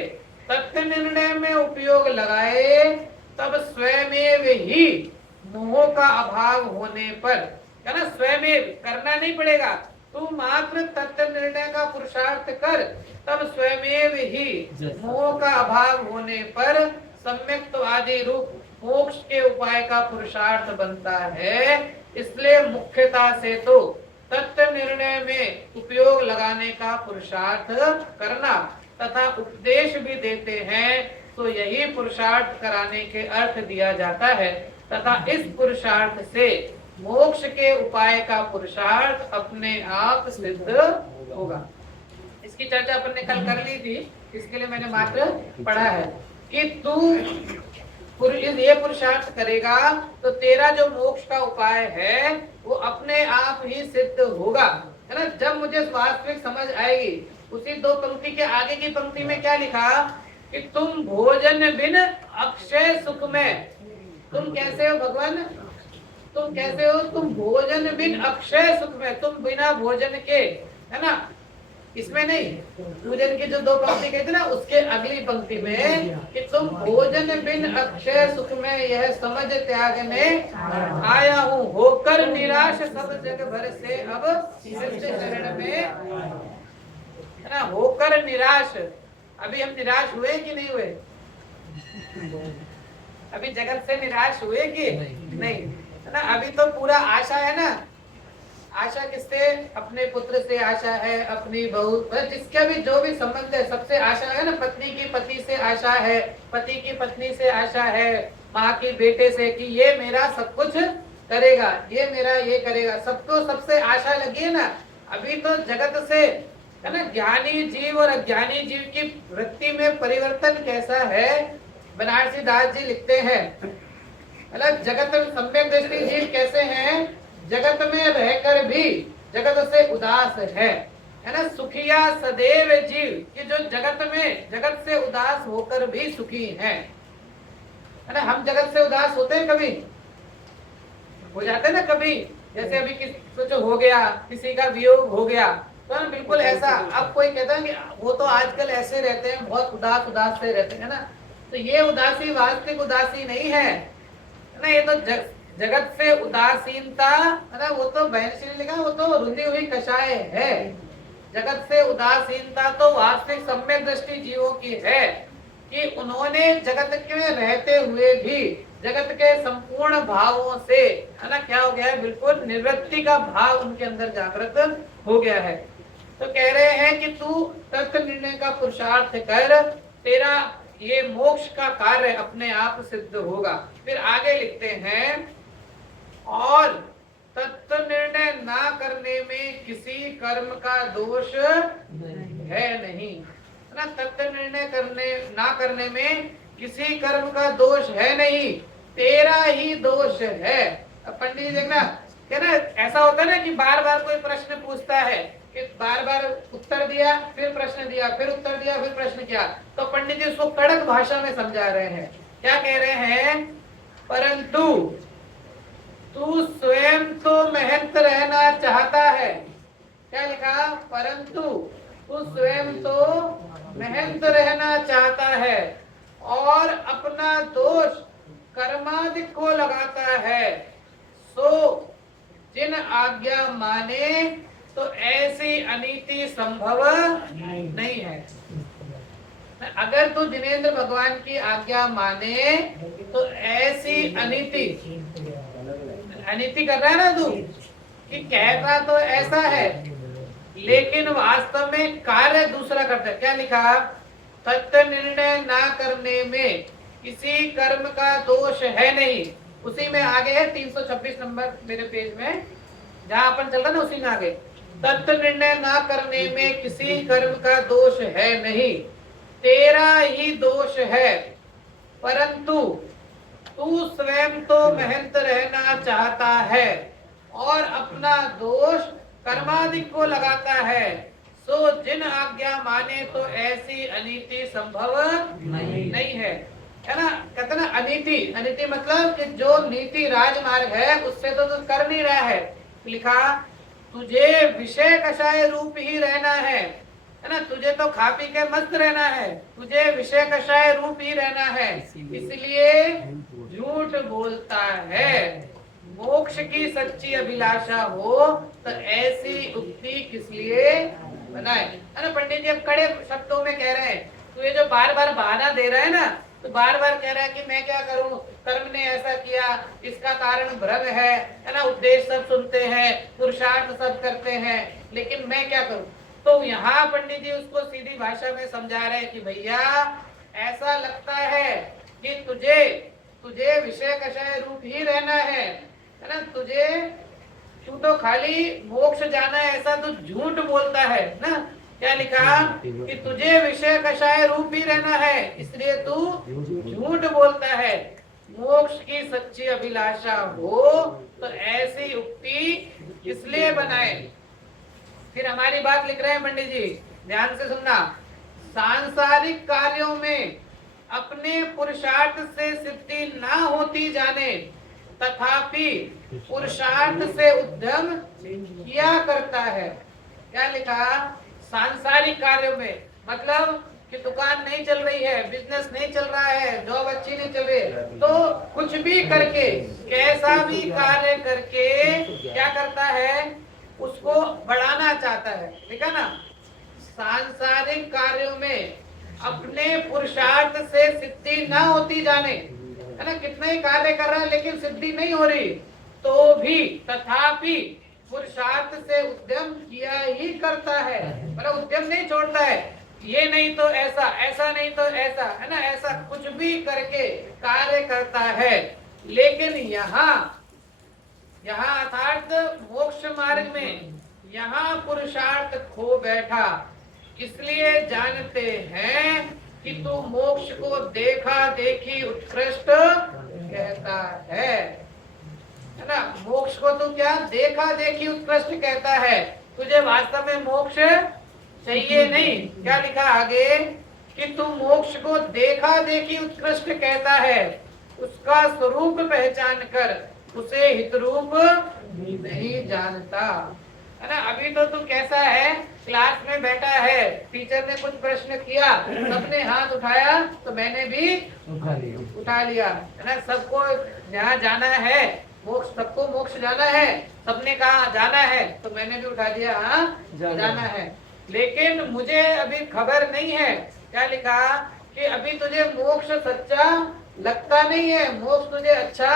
तथ्य निर्णय में उपयोग लगाए, तब स्वयमेव ही मोह का अभाव होने पर, है ना, स्वयमेव करना नहीं पड़ेगा, तू मात्र तथ्य निर्णय का पुरुषार्थ कर, तब स्वयमेव ही मोह का अभाव होने पर सम्यक्तवादी रूप मोक्ष के उपाय का पुरुषार्थ बनता है। इसलिए मुख्यता से तो तथ्य निर्णय में उपयोग लगाने का पुरुषार्थ करना तथा उपदेश भी देते हैं, तो यही पुरुषार्थ कराने के अर्थ दिया जाता है। तथा इस पुरुषार्थ से मोक्ष के उपाय का पुरुषार्थ अपने आप सिद्ध होगा। इसकी चर्चा अपन ने कल कर ली थी, इसके लिए मैंने मात्र पढ़ा है कि तू ये पुरुषार्थ करेगा तो तेरा जो मोक्ष का उपाय है वो अपने आप ही सिद्ध होगा, है ना। जब मुझे वास्तविक समझ आएगी, उसी दो पंक्ति के आगे की पंक्ति में क्या लिखा कि तुम भोजन बिन अक्षय सुख में, तुम कैसे हो भगवान, तुम कैसे हो, तुम भोजन बिन अक्षय सुख में, तुम बिना भोजन के, है ना, इसमें नहीं, भोजन की जो दो पंक्ति कहते ना, उसके अगली पंक्ति में कि तुम भोजन बिन अक्षय सुख में यह समझ त्यागने आया हूँ, होकर निराश सब जग भर से अब सिद्ध शरण में, है ना, होकर निराश। अभी हम निराश हुए कि नहीं हुए, अभी जगत से निराश हुए कि नहीं, है ना। अभी तो पूरा आशा है ना, आशा किससे, अपने पुत्र से आशा है, अपनी बहू, जिसका भी जो भी संबंध है सबसे आशा है ना। पत्नी की पति से आशा है, पति की पत्नी से आशा है, माँ की बेटे से कि ये मेरा सब कुछ करेगा, ये मेरा ये करेगा, सबको सबसे आशा लगी है ना। अभी तो जगत से, है ना, ज्ञानी जीव और अज्ञानी जीव की वृत्ति में परिवर्तन कैसा है, बनारसी दास जी लिखते हैं, मतलब जगत में सम्यक दृष्टि जीव कैसे हैं, जगत में रहकर भी जगत से उदास है ना। सुखिया सदैव जीव कि जो जगत में जगत से उदास होकर भी सुखी है ना। हम जगत से उदास होते हैं, कभी हो जाते हैं ना, कभी जैसे अभी कुछ हो गया, किसी का वियोग हो गया, तो ना बिल्कुल ऐसा। अब कोई कहता है कि वो तो आजकल ऐसे रहते हैं, बहुत उदास उदास से रहते हैं ना, तो ये उदासी वास्तविक उदासी नहीं है ना। ये तो जगत से उदासीनता, है ना, वो तो बहन ने लिखा, वो तो रुंधी हुई कषाय है। जगत से उदासीनता तो वास्तविक सम्यक दृष्टि जीवों की है कि उन्होंने जगत में रहते हुए भी जगत के संपूर्ण भावों से, है ना, क्या हो गया है, बिल्कुल निवृत्ति का भाव उनके अंदर जागृत हो गया है। तो कह रहे हैं कि तू तत्व निर्णय का पुरुषार्थ कर, तेरा ये मोक्ष का कार्य अपने आप सिद्ध होगा। फिर आगे लिखते हैं, और तत्व निर्णय ना करने में किसी कर्म का दोष है नहीं, है ना। तत्व निर्णय ना करने में किसी कर्म का दोष है नहीं, तेरा ही दोष है। अब पंडित जी देखना, क्या ना, ऐसा होता है ना कि बार बार कोई प्रश्न पूछता है कि बार बार उत्तर दिया, फिर प्रश्न दिया, फिर उत्तर दिया, फिर प्रश्न किया, तो पंडित जी उसको कड़क भाषा में समझा रहे हैं। क्या कह रहे हैं, परंतु तू स्वयं तो महंत रहना चाहता है। क्या लिखा, परंतु तू स्वयं तो महंत रहना चाहता है और अपना दोष कर्मादि को लगाता है, सो जिन आज्ञा माने तो ऐसी अनीति संभव नहीं है। अगर तू जिनेंद्र भगवान की आज्ञा माने तो ऐसी अनीति कर रहा है ना तू, कि कहता तो ऐसा है लेकिन वास्तव में कार्य दूसरा करता है। क्या लिखा, तत्व निर्णय ना करने में किसी कर्म का दोष है नहीं। उसी में आगे है 326 नंबर मेरे पेज में, जहां अपन चल रहा ना, उसी में आगे, तत्व निर्णय ना करने में किसी कर्म का दोष है नहीं, तेरा ही दोष है, परंतु तू स्वयं तो महंत रहना चाहता है और अपना दोष कर्माधिक को लगाता है, सो जिन आज्ञा माने तो ऐसी अनीति संभव नहीं है ना। कहते ना अनीति, अनीति मतलब कि जो नीति राजमार्ग है उससे तो तू कर नहीं रहा है। लिखा तुझे विषय कषाय रूप ही रहना है ना, तुझे तो खा पी के मस्त रहना है, तुझे विषय कषाय रूप ही रहना है, इसलिए झूठ बोलता है। मोक्ष की सच्ची अभिलाषा हो तो ऐसी उक्ति किस लिए बनाए, है ना। पंडित जी अब कड़े शब्दों में कह रहे हैं, तो ये जो बार बार बहाना दे रहा है ना, तो बार बार कह रहा है कि मैं क्या करूं, कर्म ने ऐसा किया, इसका कारण भ्रम है ना, उद्देश्य सब सुनते हैं, पुरुषार्थ सब करते हैं, लेकिन मैं क्या करूं। तो यहाँ पंडित जी उसको सीधी भाषा में समझा रहे हैं कि भैया ऐसा लगता है कि तुझे विषय कषाय रूप ही रहना है ना, तू तो खाली मोक्ष जाना है ऐसा तो झूठ बोलता है ना। क्या लिखा कि तुझे विषय कषाय रूप ही रहना है, इसलिए तू झूठ बोलता है। मोक्ष की सच्ची अभिलाषा हो तो ऐसी उक्ति इसलिए बनाए। फिर हमारी बात लिख रहे हैं पंडित जी, ध्यान से सुनना। सांसारिक कार्यों में अपने पुरुषार्थ से सिद्धि ना होती जाने, तथापि पुरुषार्थ से उद्यम किया करता है। क्या लिखा, सांसारिक कार्यों में मतलब कि दुकान नहीं चल रही है, बिजनेस नहीं चल रहा है, जॉब अच्छी नहीं चल रही है, तो कुछ भी करके, कैसा भी कार्य करके क्या करता है, उसको बढ़ाना चाहता है। ठीक है ना। सांसारिक कार्यों में अपने पुरुषार्थ से सिद्धि ना होती जाने, है ना, कितना ही कार्य कर रहा है लेकिन सिद्धि नहीं हो रही, तो भी तथापि पुरुषार्थ से उद्यम किया ही करता है, मतलब उद्यम नहीं छोड़ता है। ये नहीं तो ऐसा, ऐसा नहीं तो ऐसा, है ना, ऐसा कुछ भी करके कार्य करता है। लेकिन यहाँ अर्थात मोक्ष मार्ग में यहाँ पुरुषार्थ खो बैठा, इसलिए जानते हैं कि तू मोक्ष को देखा देखी उत्कृष्ट कहता है ना। मोक्ष को तू क्या देखा देखी उत्कृष्ट कहता है, तुझे वास्तव में मोक्ष चाहिए नहीं। क्या लिखा आगे कि तू मोक्ष को देखा देखी उत्कृष्ट कहता है, उसका स्वरूप पहचान कर उसे हितरूप नहीं जानता, है ना। अभी तो तू कैसा है, क्लास में बैठा है, टीचर ने कुछ प्रश्न किया, सबने हाथ उठाया तो मैंने भी उठा लिया, है ना। सबको यहाँ जाना है, मोक्ष, सबको मोक्ष जाना है, सबने कहा जाना है तो मैंने भी उठा दिया, हाँ जाना है। लेकिन मुझे अभी खबर नहीं है, क्या लिखा कि अभी तुझे मोक्ष सच्चा लगता नहीं है, मोक्ष तुझे अच्छा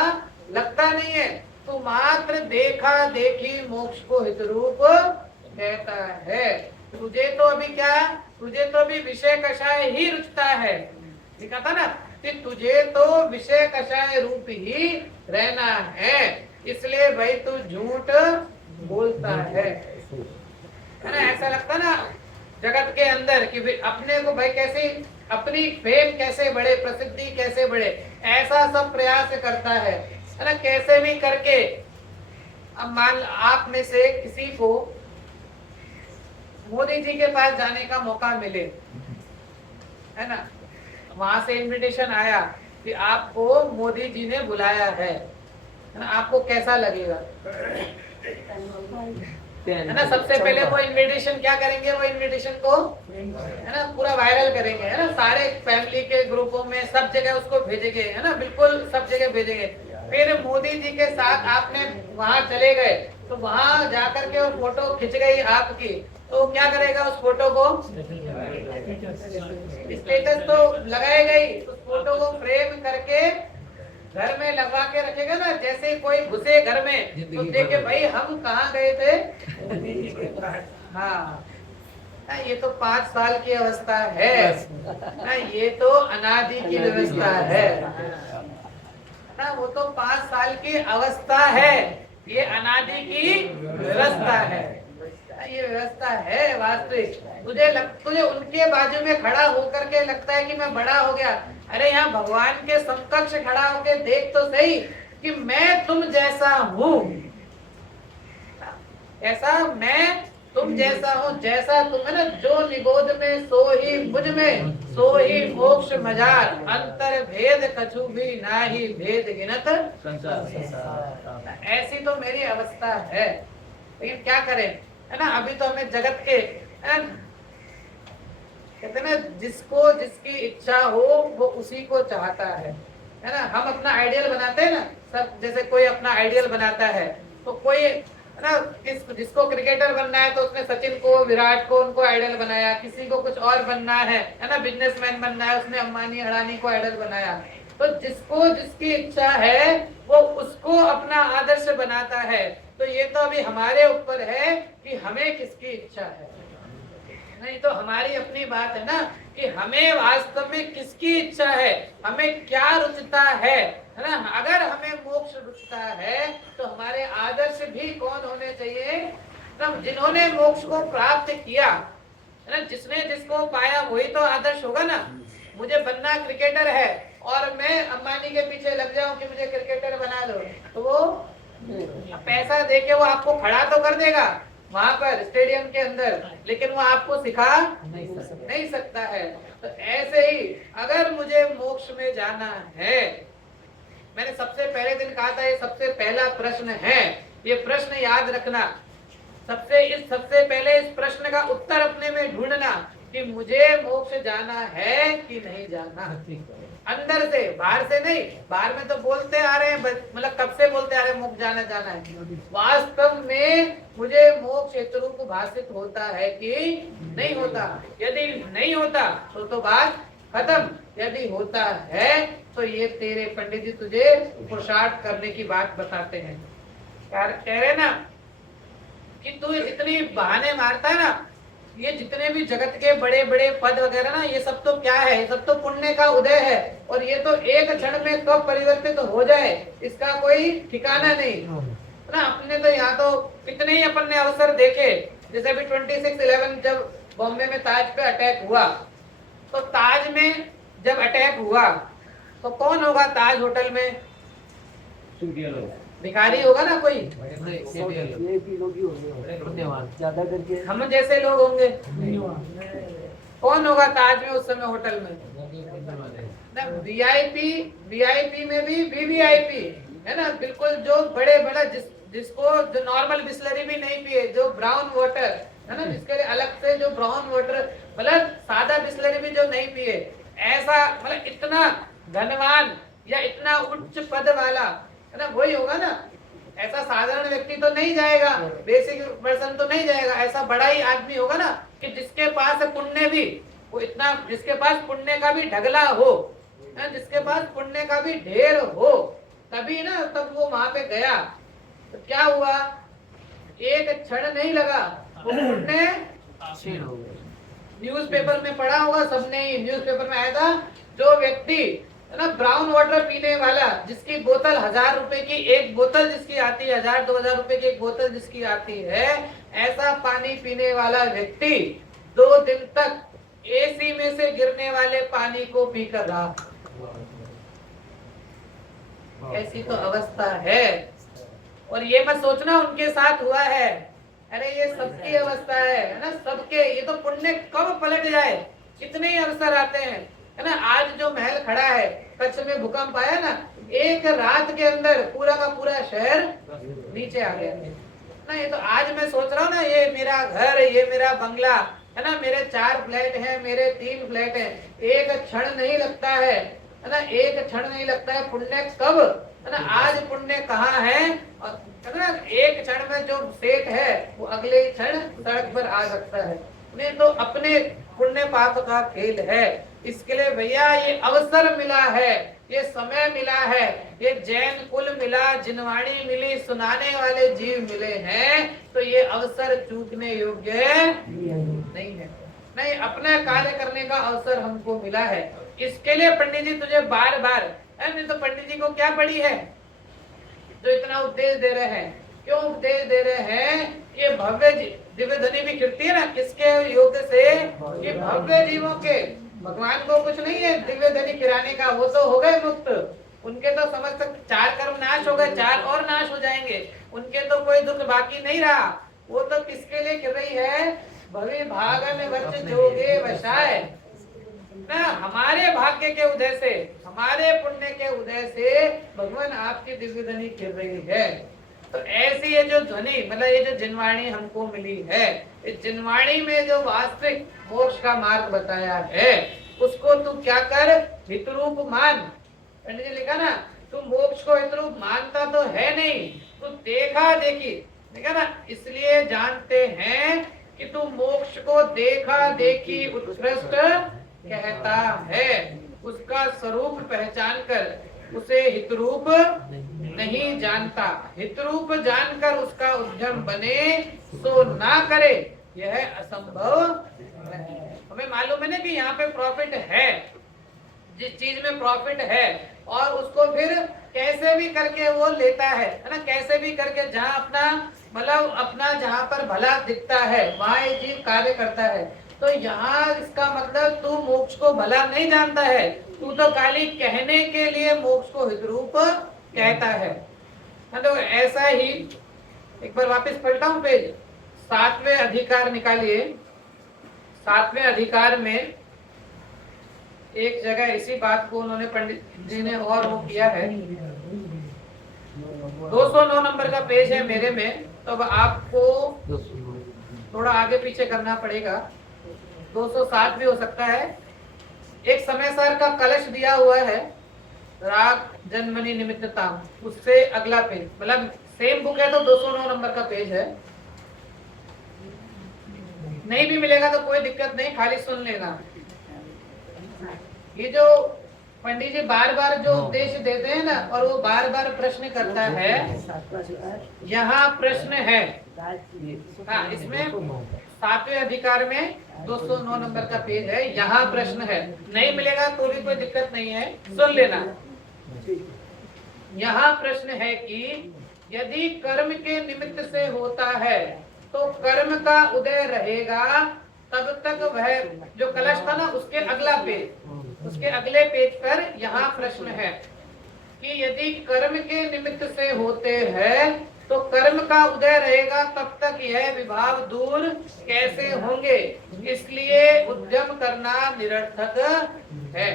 लगता नहीं है, तो मात्र देखा देखी मोक्ष को हितरूप कहता है। तुझे तो अभी क्या, तुझे तो अभी विषय कषाय ही रुचता है, लिखा था ना कि तुझे तो विषय कषाय रूप ही रहना है, इसलिए भाई तू झूठ बोलता है ना। ऐसा लगता ना जगत के अंदर कि अपने को भाई कैसे, अपनी फेम कैसे बढ़े, प्रसिद्धि कैसे बढ़े, ऐसा सब प्रयास करता है ना, कैसे भी करके। अब मान आप में से किसी को मोदी जी के पास जाने का मौका मिले, है ना, वहां से इनविटेशन आया कि आपको मोदी जी ने बुलाया है ना, आपको कैसा लगेगा, है ना। सबसे पहले वो इनविटेशन क्या करेंगे, वो इनविटेशन को, है ना, पूरा वायरल करेंगे, है ना, सारे फैमिली के ग्रुपों में सब जगह उसको भेजेंगे, है ना, बिल्कुल सब जगह भेजेंगे। फिर मोदी जी के साथ आपने वहां चले गए, तो वहां जाकर के वो फोटो खिंच गई आपकी, तो क्या करेगा उस फोटो को, स्टेटस तो लगाएगा ही, उस फोटो को फ्रेम करके घर में लगवा के रखेगा ना। जैसे कोई घुसे घर में तो देखे भाई हम कहाँ गए थे, हाँ ये तो 5 साल की अवस्था है ना, ये तो अनादि की व्यवस्था है ना, वो तो 5 साल की अवस्था है, ये अनादि की व्यवस्था है, ये व्यवस्था है वास्तविक। तुझे उनके बाजू में खड़ा होकर के लगता है कि मैं बड़ा हो गया, अरे यहाँ भगवान के समकक्ष खड़ा होकर देख तो सही कि मैं तुम जैसा हूँ, ऐसा मैं तुम जैसा हो, जैसा तुम है ना, जो निगोद में सो ही मुझ में, सो ही मोक्ष मजार, अंतर भेद कछु भी ना ही भेद गिनत संसार। ऐसी तो मेरी अवस्था है, लेकिन क्या करें, है ना। अभी तो हमें जगत के, है ना, कहते ना, जिसको जिसकी इच्छा हो वो उसी को चाहता है ना। हम अपना आइडियल बनाते हैं ना, सब जैसे कोई अपना आइडियल बनाता है, तो कोई है ना, जिसको क्रिकेटर बनना है तो उसने सचिन को, विराट को, उनको आइडल बनाया। किसी को कुछ और बनना है ना, बिजनेसमैन बनना है, उसने अंबानी अडानी को आइडल बनाया। तो जिसको जिसकी इच्छा है वो उसको अपना आदर्श बनाता है। तो ये तो अभी हमारे ऊपर है कि हमें किसकी इच्छा है। नहीं तो हमारी अपनी बात है ना कि हमें वास्तव में किसकी इच्छा है, हमें क्या रुचता है ना। अगर हमें मोक्ष रुचता है तो हमारे आदर्श भी कौन होने चाहिए ना, जिन्होंने मोक्ष को प्राप्त किया है ना, जिसने जिसको पाया वही तो आदर्श होगा ना। मुझे बनना क्रिकेटर है और मैं अंबानी के पीछे लग जाऊं कि मुझे क्रिकेटर बना दो, तो वो पैसा देके वो आपको खड़ा तो कर देगा वहां पर स्टेडियम के अंदर, लेकिन वो आपको सिखा नहीं सकता है। तो ऐसे ही अगर मुझे मोक्ष में जाना है, मैंने सबसे पहले दिन कहा था ये सबसे पहला प्रश्न है, ये प्रश्न याद रखना। सबसे पहले इस प्रश्न का उत्तर अपने में ढूंढना कि मुझे मोक्ष जाना है कि नहीं जाना। अंदर से, बाहर से नहीं। बाहर में तो बोलते आ रहे हैं, मतलब कब से बोलते आ रहे हैं मोक्ष जाना जाना है। वास्तव में मुझे मोक्ष हेतु भाषित होता है कि नहीं होता। यदि नहीं होता तो बात खत्म। यदि होता है तो ये तेरे पंडित जी तुझे पुरुषार्थ करने की बात बताते हैं। कह रहे ना कि तू इतनी बहाने मारता है ना, ये जितने भी जगत के बड़े बड़े पद वगैरह ना, ये सब तो क्या है, ये सब तो पुण्य का उदय है, और ये तो एक क्षण में कब परिवर्तित तो हो जाए इसका कोई ठिकाना नहीं ना। अपने तो यहाँ तो कितने ही अपन ने अवसर देखे, जैसे अभी 26/11 जब बॉम्बे में ताज पे अटैक हुआ, तो ताज में जब अटैक हुआ तो कौन होगा ताज होटल में? भिखारी होगा ना कोई, ज्यादा करके हम जैसे लोग होंगे। कौन होगा ताज में उस समय होटल में? वीआईपी में भी वीवीआईपी है ना, बिल्कुल जो बड़े बड़ा जिसको जो नॉर्मल बिस्लरी भी नहीं पिए, जो ब्राउन वाटर है ना, जिसके लिए अलग से जो ब्राउन वाटर, मतलब सादा बिस्लरी भी जो नहीं पिए, ऐसा मतलब इतना धनवान या इतना उच्च पद वाला है ना, वही होगा ना। ऐसा साधारण व्यक्ति तो नहीं जाएगा, बेसिक पर्सन तो नहीं जाएगा, ऐसा बड़ा ही आदमी होगा ना कि जिसके पास पुण्य भी वो इतना, जिसके पास पुण्य का भी ढगला हो, जिसके पास पुण्य का भी ढेर हो, तभी ना तब वो वहां पे गया। तो क्या हुआ, एक क्षण नहीं लगा वो पुण्य क्षीण हो गया। न्यूज़पेपर में पढ़ा होगा सबने ही, न्यूज़पेपर में आया था, जो व्यक्ति है ना ब्राउन वाटर पीने वाला, जिसकी बोतल 1000 रुपए की एक बोतल जिसकी आती है, 1000-2000 रुपए की एक बोतल जिसकी आती है, ऐसा पानी पीने वाला व्यक्ति 2 दिन तक एसी में से गिरने वाले पानी को पीकर रहा। ऐसी तो अवस्था है। और ये मत सोचना उनके साथ हुआ है, अरे ये सबकी अवस्था है ना, सबके। ये तो पुण्य कब पलट जाए, कितने ही अवसर आते हैं है ना। आज जो महल खड़ा है, कच्छ में भूकंप आया ना, एक रात के अंदर पूरा का पूरा शहर नीचे आ गया ना। ये तो आज मैं सोच रहा हूँ ना, ये मेरा घर, ये मेरा बंगला है ना, मेरे 4 फ्लैट हैं, मेरे 3 फ्लैट हैं, एक क्षण नहीं लगता है ना, एक क्षण नहीं लगता है। पुण्य कब है ना, आज पुण्य कहाँ है, और है ना एक क्षण में जो सेठ है वो अगले क्षण सड़क पर आ सकता है। नहीं तो अपने पुण्य पाप का खेल है। इसके लिए भैया ये अवसर मिला है, ये समय मिला है, ये जैन कुल मिला, जिनवाणी मिली, सुनाने वाले जीव मिले हैं, तो ये अवसर चूकने योग्य नहीं है। नहीं, अपना कार्य करने का अवसर हमको मिला है। इसके लिए पंडित जी तुझे बार बार, नहीं तो पंडित जी को क्या पड़ी है जो इतना उपदेश दे रहे हैं? क्यों उपदेश दे रहे हैं? ये भव्य दिव्य ध्वनि भी गिरती है ना, किसके योग से? ये भव्य जीवों के। भगवान को कुछ नहीं है दिव्य ध्वनि गिराने का, वो तो हो गए मुक्त, उनके तो समस्त 4 कर्म नाश हो गए, 4 और नाश हो जाएंगे, उनके तो कोई दुख बाकी नहीं रहा वो तो किसके लिए गिर रही है? भवि भागन वच जोगे वशाय ना, हमारे भाग्य के उदय से, हमारे पुण्य के उदय से भगवान आपकी दिव्य ध्वनि गिर रही है। तो ऐसी ये जो ध्वनि, मतलब ये जो जिनवाणी हमको मिली है, इस जिनवाणी में जो वास्तविक मोक्ष का मार्ग बताया है, उसको तू क्या कर, हितरूप मान। पंडित जी लिखा ना, तू मोक्ष को हितरूप मानता तो है नहीं, तू देखा देखी, देखा ना, इसलिए जानते हैं कि तू मोक्ष को देखा देखी उत्कृष्ट कहता है। उसका स्वरूप पहचान कर उसे हितरूप नहीं जानता, हितरूप जानकर उसका उद्यम बने सो ना करे, यह असंभव है। हमें मालूम है ना कि यहाँ पे प्रॉफिट है, जिस चीज में प्रॉफिट है, और उसको फिर कैसे भी करके वो लेता है ना, कैसे भी करके जहाँ अपना मतलब अपना जहाँ पर भला दिखता है वहाँ ये जीव कार्य करता है। तो यहाँ इसका मतलब तू मोक्ष को भला नहीं जानता है, तू तो खाली कहने के लिए मोक्ष को हितरूप कहता है। तो ऐसा ही एक बार वापस पलटा हूँ पेज, 7वें अधिकार निकालिए। 7वें अधिकार में एक जगह इसी बात को उन्होंने पंडित जी ने और वो किया है। 209 नंबर का पेज है मेरे में, तो अब आपको थोड़ा आगे पीछे करना पड़ेगा, 207 भी हो सकता है। एक समय सार का कलश दिया हुआ है, राग जन्मनि निमित्तता, उससे अगला पेज, मतलब सेम बुक है तो 209 नंबर का पेज है। नहीं भी मिलेगा तो कोई दिक्कत नहीं, खाली सुन लेना। ये जो पंडित जी बार बार जो उपदेश देते हैं ना, और वो बार बार प्रश्न करता है, यहाँ प्रश्न है। हाँ, इसमें 7वें अधिकार में 209 नंबर का पेज है, यहाँ प्रश्न है। नहीं मिलेगा तो भी कोई दिक्कत नहीं है, सुन लेना। यहाँ प्रश्न है कि यदि कर्म के निमित्त से होता है तो कर्म का उदय रहेगा, तब तक वह जो कलश था ना उसके अगला पेज, उसके अगले पेज पर यहाँ प्रश्न है कि यदि कर्म के निमित्त से होते हैं तो कर्म का उदय रहेगा, तब तक यह विभाव दूर कैसे होंगे, इसलिए उद्यम करना निरर्थक है।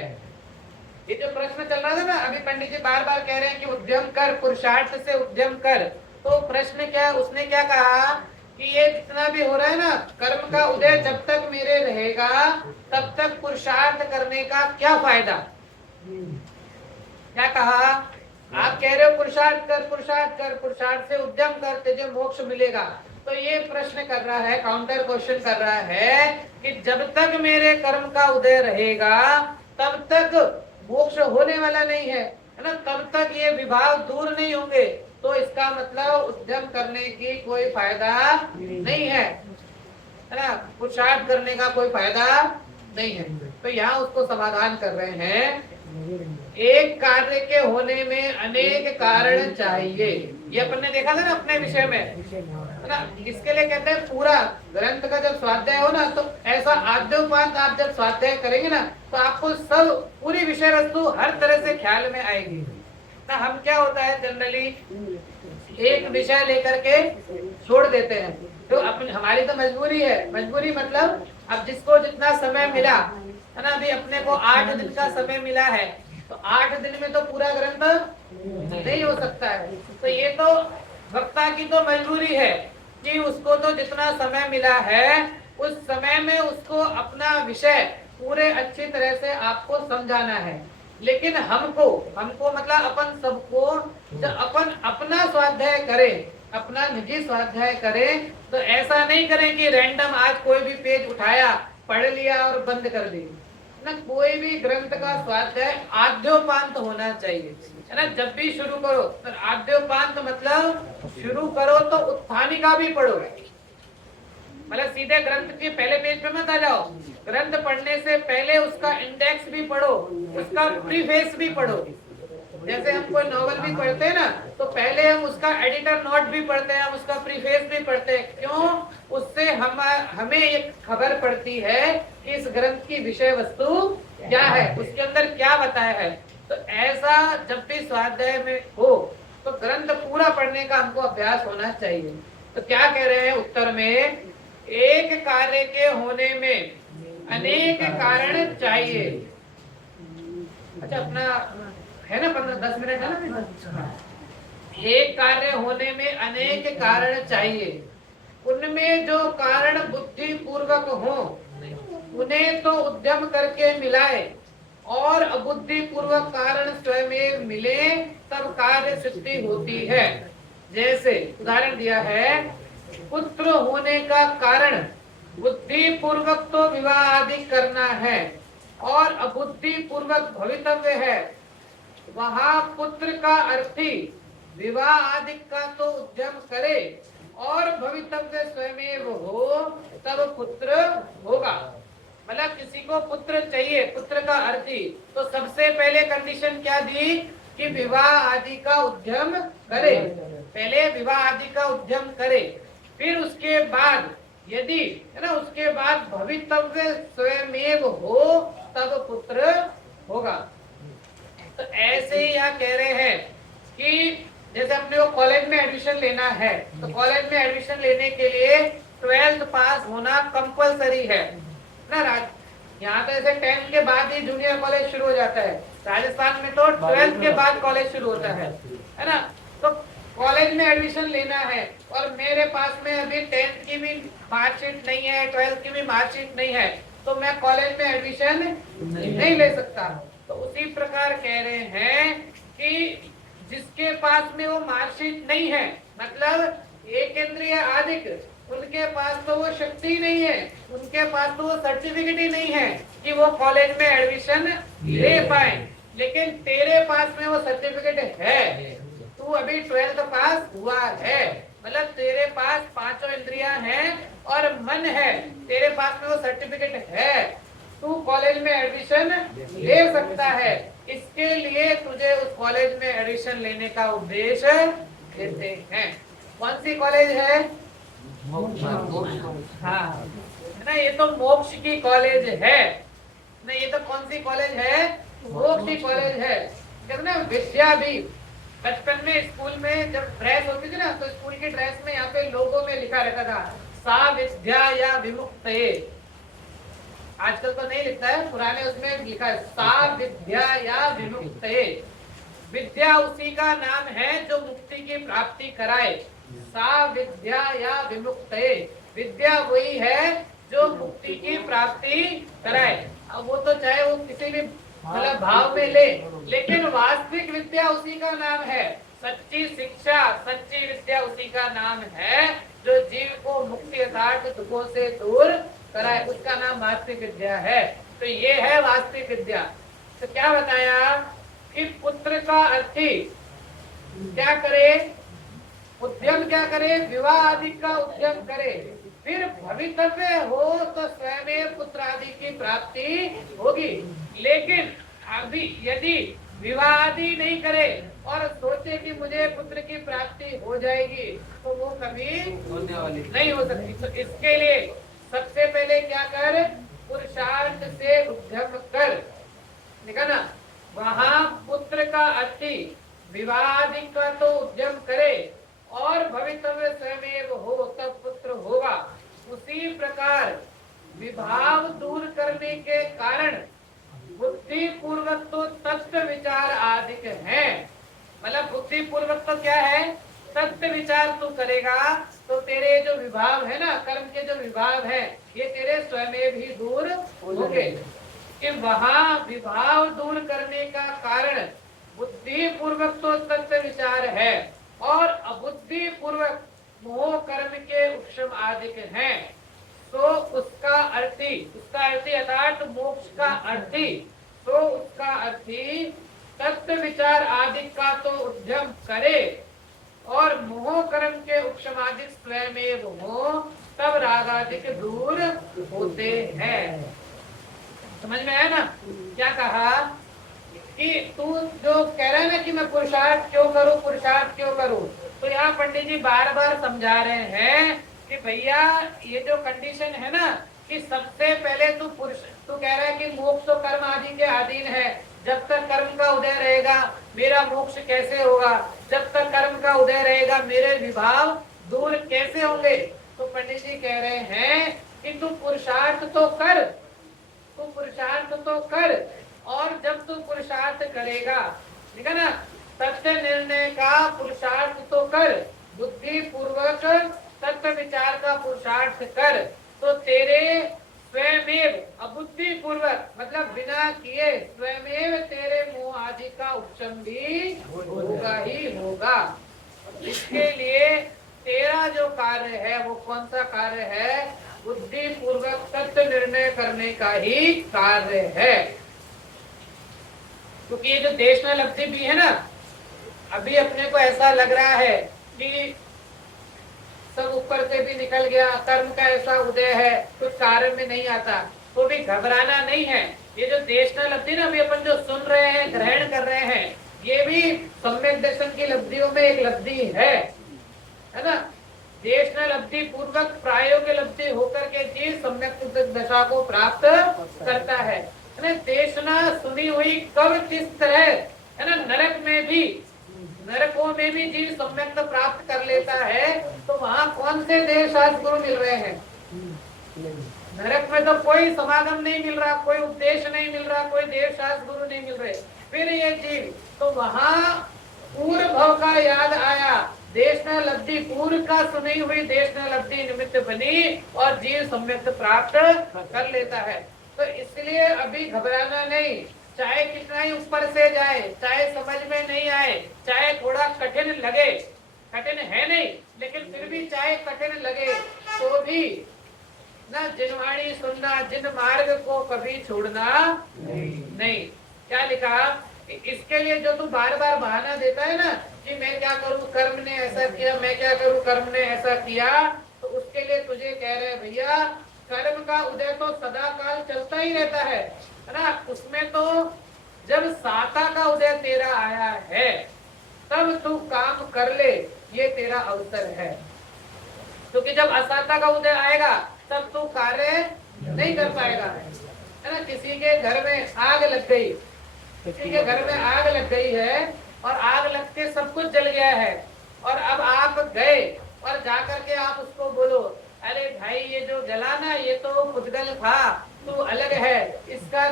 ये जो प्रश्न चल रहा था ना, अभी पंडित जी बार बार कह रहे हैं कि उद्यम कर, पुरुषार्थ से उद्यम कर। तो प्रश्न क्या, उसने क्या कहा कि ये जितना भी हो रहा है ना, कर्म का उदय जब तक मेरे रहेगा तब तक पुरुषार्थ करने का क्या फायदा। क्या कहा, आप कह रहे हो पुरुषार्थ कर, पुरुषार्थ कर, पुरुषार्थ से उद्यम कर, तुझे मोक्ष मिलेगा। तो ये प्रश्न कर रहा है, काउंटर क्वेश्चन कर रहा है कि जब तक मेरे कर्म का उदय रहेगा तब तक मोक्ष होने वाला नहीं है ना, तब तक ये विभाग दूर नहीं होंगे, तो इसका मतलब उद्यम करने की कोई फायदा नहीं है ना, पुरुषार्थ करने का कोई फायदा नहीं है। तो यहाँ उसको समाधान कर रहे हैं, एक कार्य के होने में अनेक कारण चाहिए। ये अपन ने देखा था ना अपने विषय में, है ना, इसके लिए कहते हैं पूरा ग्रंथ का जब स्वाध्याय हो ना, तो ऐसा आद्योपांत आप जब स्वाध्याय करेंगे ना, तो आपको सब पूरी विषय वस्तु हर तरह से ख्याल में आएगी ना। हम क्या होता है जनरली एक विषय लेकर के छोड़ देते हैं, तो अपनी हमारी तो मजबूरी है, मजबूरी मतलब अब जिसको जितना समय मिला है ना, अभी अपने को 8 दिन का समय मिला है, तो 8 दिन में तो पूरा ग्रंथ नहीं हो सकता है। तो ये तो वक्ता की तो मजबूरी है कि उसको तो जितना समय मिला है उस समय में उसको अपना विषय पूरे अच्छी तरह से आपको समझाना है। लेकिन हमको मतलब अपन सबको जब अपन अपना स्वाध्याय करें, अपना निजी स्वाध्याय करें, तो ऐसा नहीं करें कि रैंडम आज कोई भी पेज उठाया, पढ़ लिया और बंद कर दी ना। कोई भी ग्रंथ का स्वाध्याय आद्योपांत होना चाहिए, है ना। जब भी शुरू करो तो आद्योपांत मतलब शुरू करो तो उत्थानिका भी पढ़ो, मतलब सीधे ग्रंथ के पहले पेज पे मत आ जाओ, ग्रंथ पढ़ने से पहले उसका इंडेक्स भी पढ़ो, उसका प्रीफेस भी पढ़ो। जैसे हम कोई नॉवल भी पढ़ते हैं ना, तो पहले हम उसका एडिटर नोट भी पढ़ते हैं, हम उसका प्रीफेस भी पढ़ते हैं। क्यों? उससे हमें एक खबर पड़ती है कि इस ग्रंथ की विषय वस्तु क्या है, उसके अंदर क्या बताया है। तो ऐसा जब भी स्वाध्याय में हो तो ग्रंथ पूरा पढ़ने का हमको अभ्यास होना चाहिए। तो क्या कह रहे हैं उत्तर में, एक कार्य के होने में अनेक कारण चाहिए। अच्छा अपना है ना 15-10 मिनट है ना। एक कार्य होने में अनेक कारण चाहिए, उनमें जो कारण बुद्धि पूर्वक हो उन्हें तो उद्यम करके मिलाए, और अबुद्धि पूर्वक कारण स्वयं मिले तब कार्य सिद्धि होती है। जैसे उदाहरण दिया है, पुत्र होने का कारण बुद्धि पूर्वक तो विवाह आदि करना है और अबुद्धि पूर्वक भवितव्य है, वहां पुत्र का अर्थी विवाह आदि का तो उद्यम करे और भवितव्य स्वयं हो तब पुत्र होगा। मतलब किसी को पुत्र चाहिए, पुत्र का अर्थी, तो सबसे पहले कंडीशन क्या दी कि विवाह आदि का उद्यम करे, पहले विवाह आदि का उद्यम करे, फिर उसके बाद यदि है ना उसके बाद भवितव्य स्वयमेव हो तब पुत्र होगा। तो ऐसे ही यहाँ कह रहे हैं कि जैसे अपने को कॉलेज में एडमिशन लेना है, तो कॉलेज में एडमिशन लेने के लिए 12th पास होना कंपलसरी है ना। यहाँ तो ऐसे 10th के बाद ही जूनियर कॉलेज शुरू हो जाता है, राजस्थान में तो 12th के बाद कॉलेज शुरू होता है ना। तो कॉलेज में एडमिशन लेना है और मेरे पास में अभी 10th की भी मार्कशीट नहीं है, 12th की भी मार्कशीट नहीं है, तो मैं कॉलेज में एडमिशन नहीं ले सकता। तो उसी प्रकार कह रहे हैं कि जिसके पास में वो मार्कशीट नहीं है, मतलब एक इंद्रिय आदिक, उनके पास तो वो शक्ति नहीं है, उनके पास तो वो सर्टिफिकेट ही नहीं है कि वो कॉलेज में एडमिशन ले पाए। लेकिन तेरे पास में वो सर्टिफिकेट है, तू अभी 12th पास हुआ है, मतलब तेरे पास पांचों इंद्रियां हैं और मन है, तेरे पास में वो सर्टिफिकेट है, तू कॉलेज में एडमिशन ले सकता है। इसके लिए तुझे उस कॉलेज में एडमिशन लेने का उद्देश्य देते हैं। कौन सी कॉलेज है? हाँ है ना, ये तो मोक्ष की कॉलेज है ना। ये तो कौन सी कॉलेज है? मोक्ष की कॉलेज है। कहते ना विद्या भी, बचपन में स्कूल में जब ड्रेस होती थी ना, तो स्कूल की ड्रेस में यहाँ पे लोगों में लिखा रहता था सा विद्या या विमुक्त। आजकल तो नहीं लिखता है, पुराने उसमें लिखा है सा विद्या या विमुक्त। विद्या उसी का नाम है जो मुक्ति की प्राप्ति कराए, सा विद्या या विमुक्त। विद्या वही है जो मुक्ति की प्राप्ति कराए। अब वो तो चाहे वो किसी भी मतलब भाव में ले, लेकिन वास्तविक विद्या उसी का नाम है, सच्ची शिक्षा, सच्ची विद्या उसी का नाम है जो जीव को मुक्ति अर्थात दुखों से दूर कराए, उसका नाम वास्तविक विद्या है। तो ये है वास्तविक विद्या। तो क्या बताया कि पुत्र का अर्थी क्या करे, उद्यम क्या करे, विवाह आदि का उद्यम करे, फिर भवितव्य हो तो स्वयं पुत्र आदि की प्राप्ति होगी। लेकिन अभी यदि विवाह आदि नहीं करे और सोचे कि मुझे पुत्र की प्राप्ति हो जाएगी, तो वो कभी होने वाली नहीं हो सकती। तो इसके लिए सबसे पहले क्या कर, पुरुषार्थ से उद्यम कर, देखा ना, वहां पुत्र का अर्थी विवाह आदि का तो उद्यम करे और भवितव्य स्वयं हो तब पुत्र होगा। उसी प्रकार विभाव दूर करने के कारण बुद्धि पूर्वक तो तत्व विचार आदिक है। मतलब बुद्धि पूर्वक तो क्या है, तत्व विचार तू करेगा तो तेरे जो विभाव है ना, कर्म के जो विभाव है, ये तेरे स्वयं भी दूर होंगे। कि वहां विभाव दूर करने का कारण बुद्धि पूर्वक तो तत्व विचार है और अबुद्धि पूर्वक मोह कर्म के उपशम आदिक हैं, तो उसका अर्थी अर्थात मोक्ष का अर्थी, तो उसका अर्थी तत्व विचार आदि का तो उद्यम करे और मोह कर्म के उपशमादिक स्वयं हो तब रागादिक दूर होते हैं। समझ में आया ना क्या कहा कि तू जो कह रहा है ना कि मैं पुरुषार्थ क्यों करूं, पुरुषार्थ क्यों करूं, तो यहाँ पंडित जी बार बार समझा रहे हैं कि भैया ये जो कंडीशन है ना कि सबसे पहले तू कह रहा है कि मोक्ष तो कर्म आदि के अधीन है, जब तक कर्म का उदय रहेगा मेरा मोक्ष कैसे होगा, जब तक कर्म का उदय रहेगा मेरे विभाव दूर कैसे होंगे? तो पंडित जी कह रहे हैं कि तू पुरुषार्थ तो कर, तू पुरुषार्थ तो कर, और जब तू पुरुषार्थ करेगा, ठीक है ना, सत्य निर्णय का पुरुषार्थ तो कर, बुद्धि पूर्वक सत्य विचार का पुरुषार्थ कर, तो तेरे स्वयमेव, अबुद्धि पूर्वक मतलब बिना किए स्वयमेव तेरे मोह आदि का उपशम भी होगा ही होगा। इसके लिए तेरा जो कार्य है वो कौन सा कार्य है? बुद्धि पूर्वक सत्य निर्णय करने का ही कार्य है। क्योंकि ये जो देश में लब्धि भी है ना, अभी अपने को ऐसा लग रहा है कि सब ऊपर से भी निकल गया, कर्म का ऐसा उदय है, कुछ कार्य में नहीं आता, तो भी घबराना नहीं है। ये जो देश में लब्धि ना अभी अपन जो सुन रहे हैं, ग्रहण कर रहे हैं, ये भी सम्यक दर्शन की लब्धियों में एक लब्धि है ना। देश में लब्धि पूर्वक प्रायोग लब्धि होकर के जीव सम्यक दशा को प्राप्त करता है ना। देशना सुनी हुई कब किस तरह है ना, नरक में भी, नरकों में भी जीव सम्यक प्राप्त कर लेता है, तो वहाँ कौन से देव शास्त्र गुरु मिल रहे हैं? नरक में तो कोई समागम नहीं मिल रहा, कोई उपदेश नहीं मिल रहा, कोई देव शास्त्र गुरु नहीं मिल रहे। फिर ये जीव तो वहाँ पूर्व भव का याद आया, देश न लब्धि पूर्व का सुनी हुई देश न लब्धि निमित्त बनी और जीव सम्यक प्राप्त कर लेता है। तो इसलिए अभी घबराना नहीं, चाहे कितना ही ऊपर से जाए, चाहे समझ में नहीं आए, चाहे थोड़ा कठिन लगे, कठिन है नहीं लेकिन फिर भी चाहे कठिन लगे, तो भी ना जिनवाणी सुनना, जिन मार्ग को कभी छोड़ना नहीं। क्या लिखा? इसके लिए जो तू बार बार बहाना देता है ना कि मैं क्या करूं, कर्म ने ऐसा किया, मैं क्या करूं, कर्म ने ऐसा किया, तो उसके लिए तुझे कह रहे भैया, कर्म का उदय तो सदा काल चलता ही रहता है ना। उसमें तो जब साता का उदय तेरा आया है तब तू काम कर ले, ये तेरा अवसर है। क्योंकि जब असाता का उदय आएगा तब तू कार्य नहीं कर पाएगा, है ना। किसी के घर में आग लग गई, किसी के घर में आग लग गई है और आग लग के सब कुछ जल गया है, और अब आप गए और जाकर के आप उसको बोलो, अरे भाई ये जो जलाना ये तो खुदगल था, तू अलग है, इसका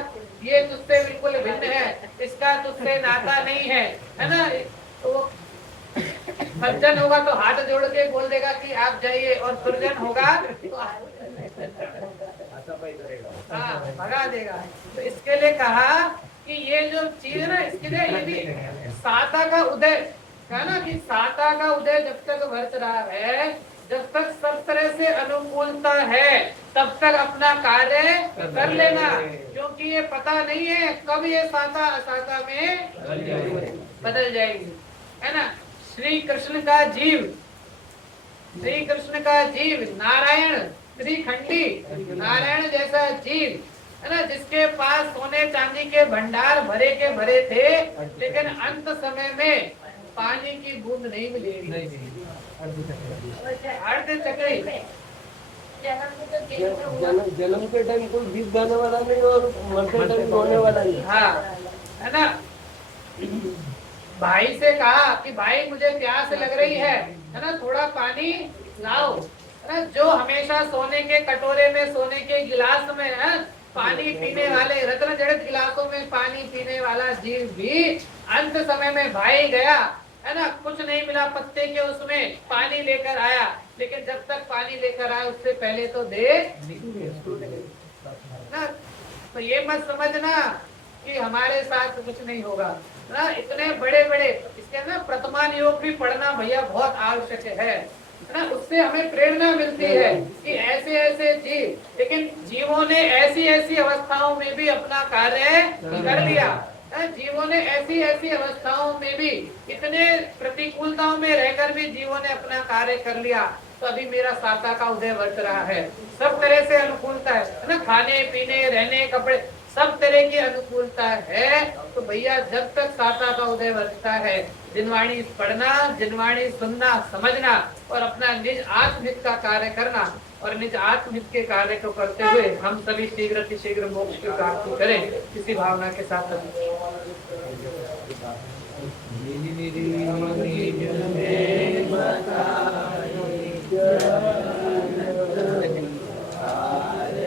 ये तुझसे बिल्कुल भिन्न है, इसका तुझसे नाता नहीं है ना। तो सज्जन होगा तो हाथ जोड़ के बोल देगा कि आप जाइए, और दुर्जन होगा तो हाँ भगा देगा। तो इसके लिए कहा कि ये जो चीज है ना, इसके लिए ये भी साता का उदय कहा ना, कि साता का उदय जब तक वर्त रहा है, जब तक सब तरह से अनुकूलता है, तब तक अपना कार्य कर लेना, क्योंकि ये पता नहीं है कब ये साता असाता में बदल जाएगी, है ना। श्री कृष्ण का जीव, श्री कृष्ण का जीव नारायण, श्रीखंडी नारायण जैसा जीव है ना, जिसके पास सोने चांदी के भंडार भरे के भरे थे, लेकिन अंत समय में पानी की बूंद नहीं मिलेगी। अर्ध चक्री जन्म के टाइम कोई गीत गाने वाला नहीं और मरते टाइम रोने वाला नहीं। हाँ है ना। भाई से कहा कि भाई मुझे प्यास लग रही है ना, थोड़ा पानी लाओ, है ना। जो हमेशा सोने के कटोरे में, सोने के गिलास में है पानी पीने वाले, रत्न जड़ित गिलासों में पानी पीने वाला जीव भी अंत समय में भाई गया, है ना, कुछ नहीं मिला पत्ते के, उसमें पानी लेकर आया, लेकिन जब तक पानी लेकर आया उससे पहले तो दे ना। तो ये मत समझना कि हमारे साथ कुछ नहीं होगा ना। इतने बड़े बड़े इसके ना प्रथमान योग भी पढ़ना भैया बहुत आवश्यक है ना। उससे हमें प्रेरणा मिलती है कि ऐसे ऐसे जीव, लेकिन जीवों ने ऐसी ऐसी अवस्थाओं में भी अपना कार्य कर लिया, जीवों ने ऐसी ऐसी अवस्थाओं में भी, इतने प्रतिकूलताओं में रहकर भी जीवों ने अपना कार्य कर लिया। तो अभी मेरा साता का उदय वर्त रहा है, सब तरह से अनुकूलता है ना, खाने पीने रहने कपड़े सब तरह की अनुकूलता है। तो भैया जब तक साता का उदय वर्तता है, जिनवाणी पढ़ना, जिनवाणी सुनना, समझना और अपना निज आत्महित का कार्य करना, और निज आत्महित के कार्य को करते हुए हम सभी शीघ्र से शीघ्र मोक्ष की प्राप्ति करें, इसी भावना के साथ मेरी Hare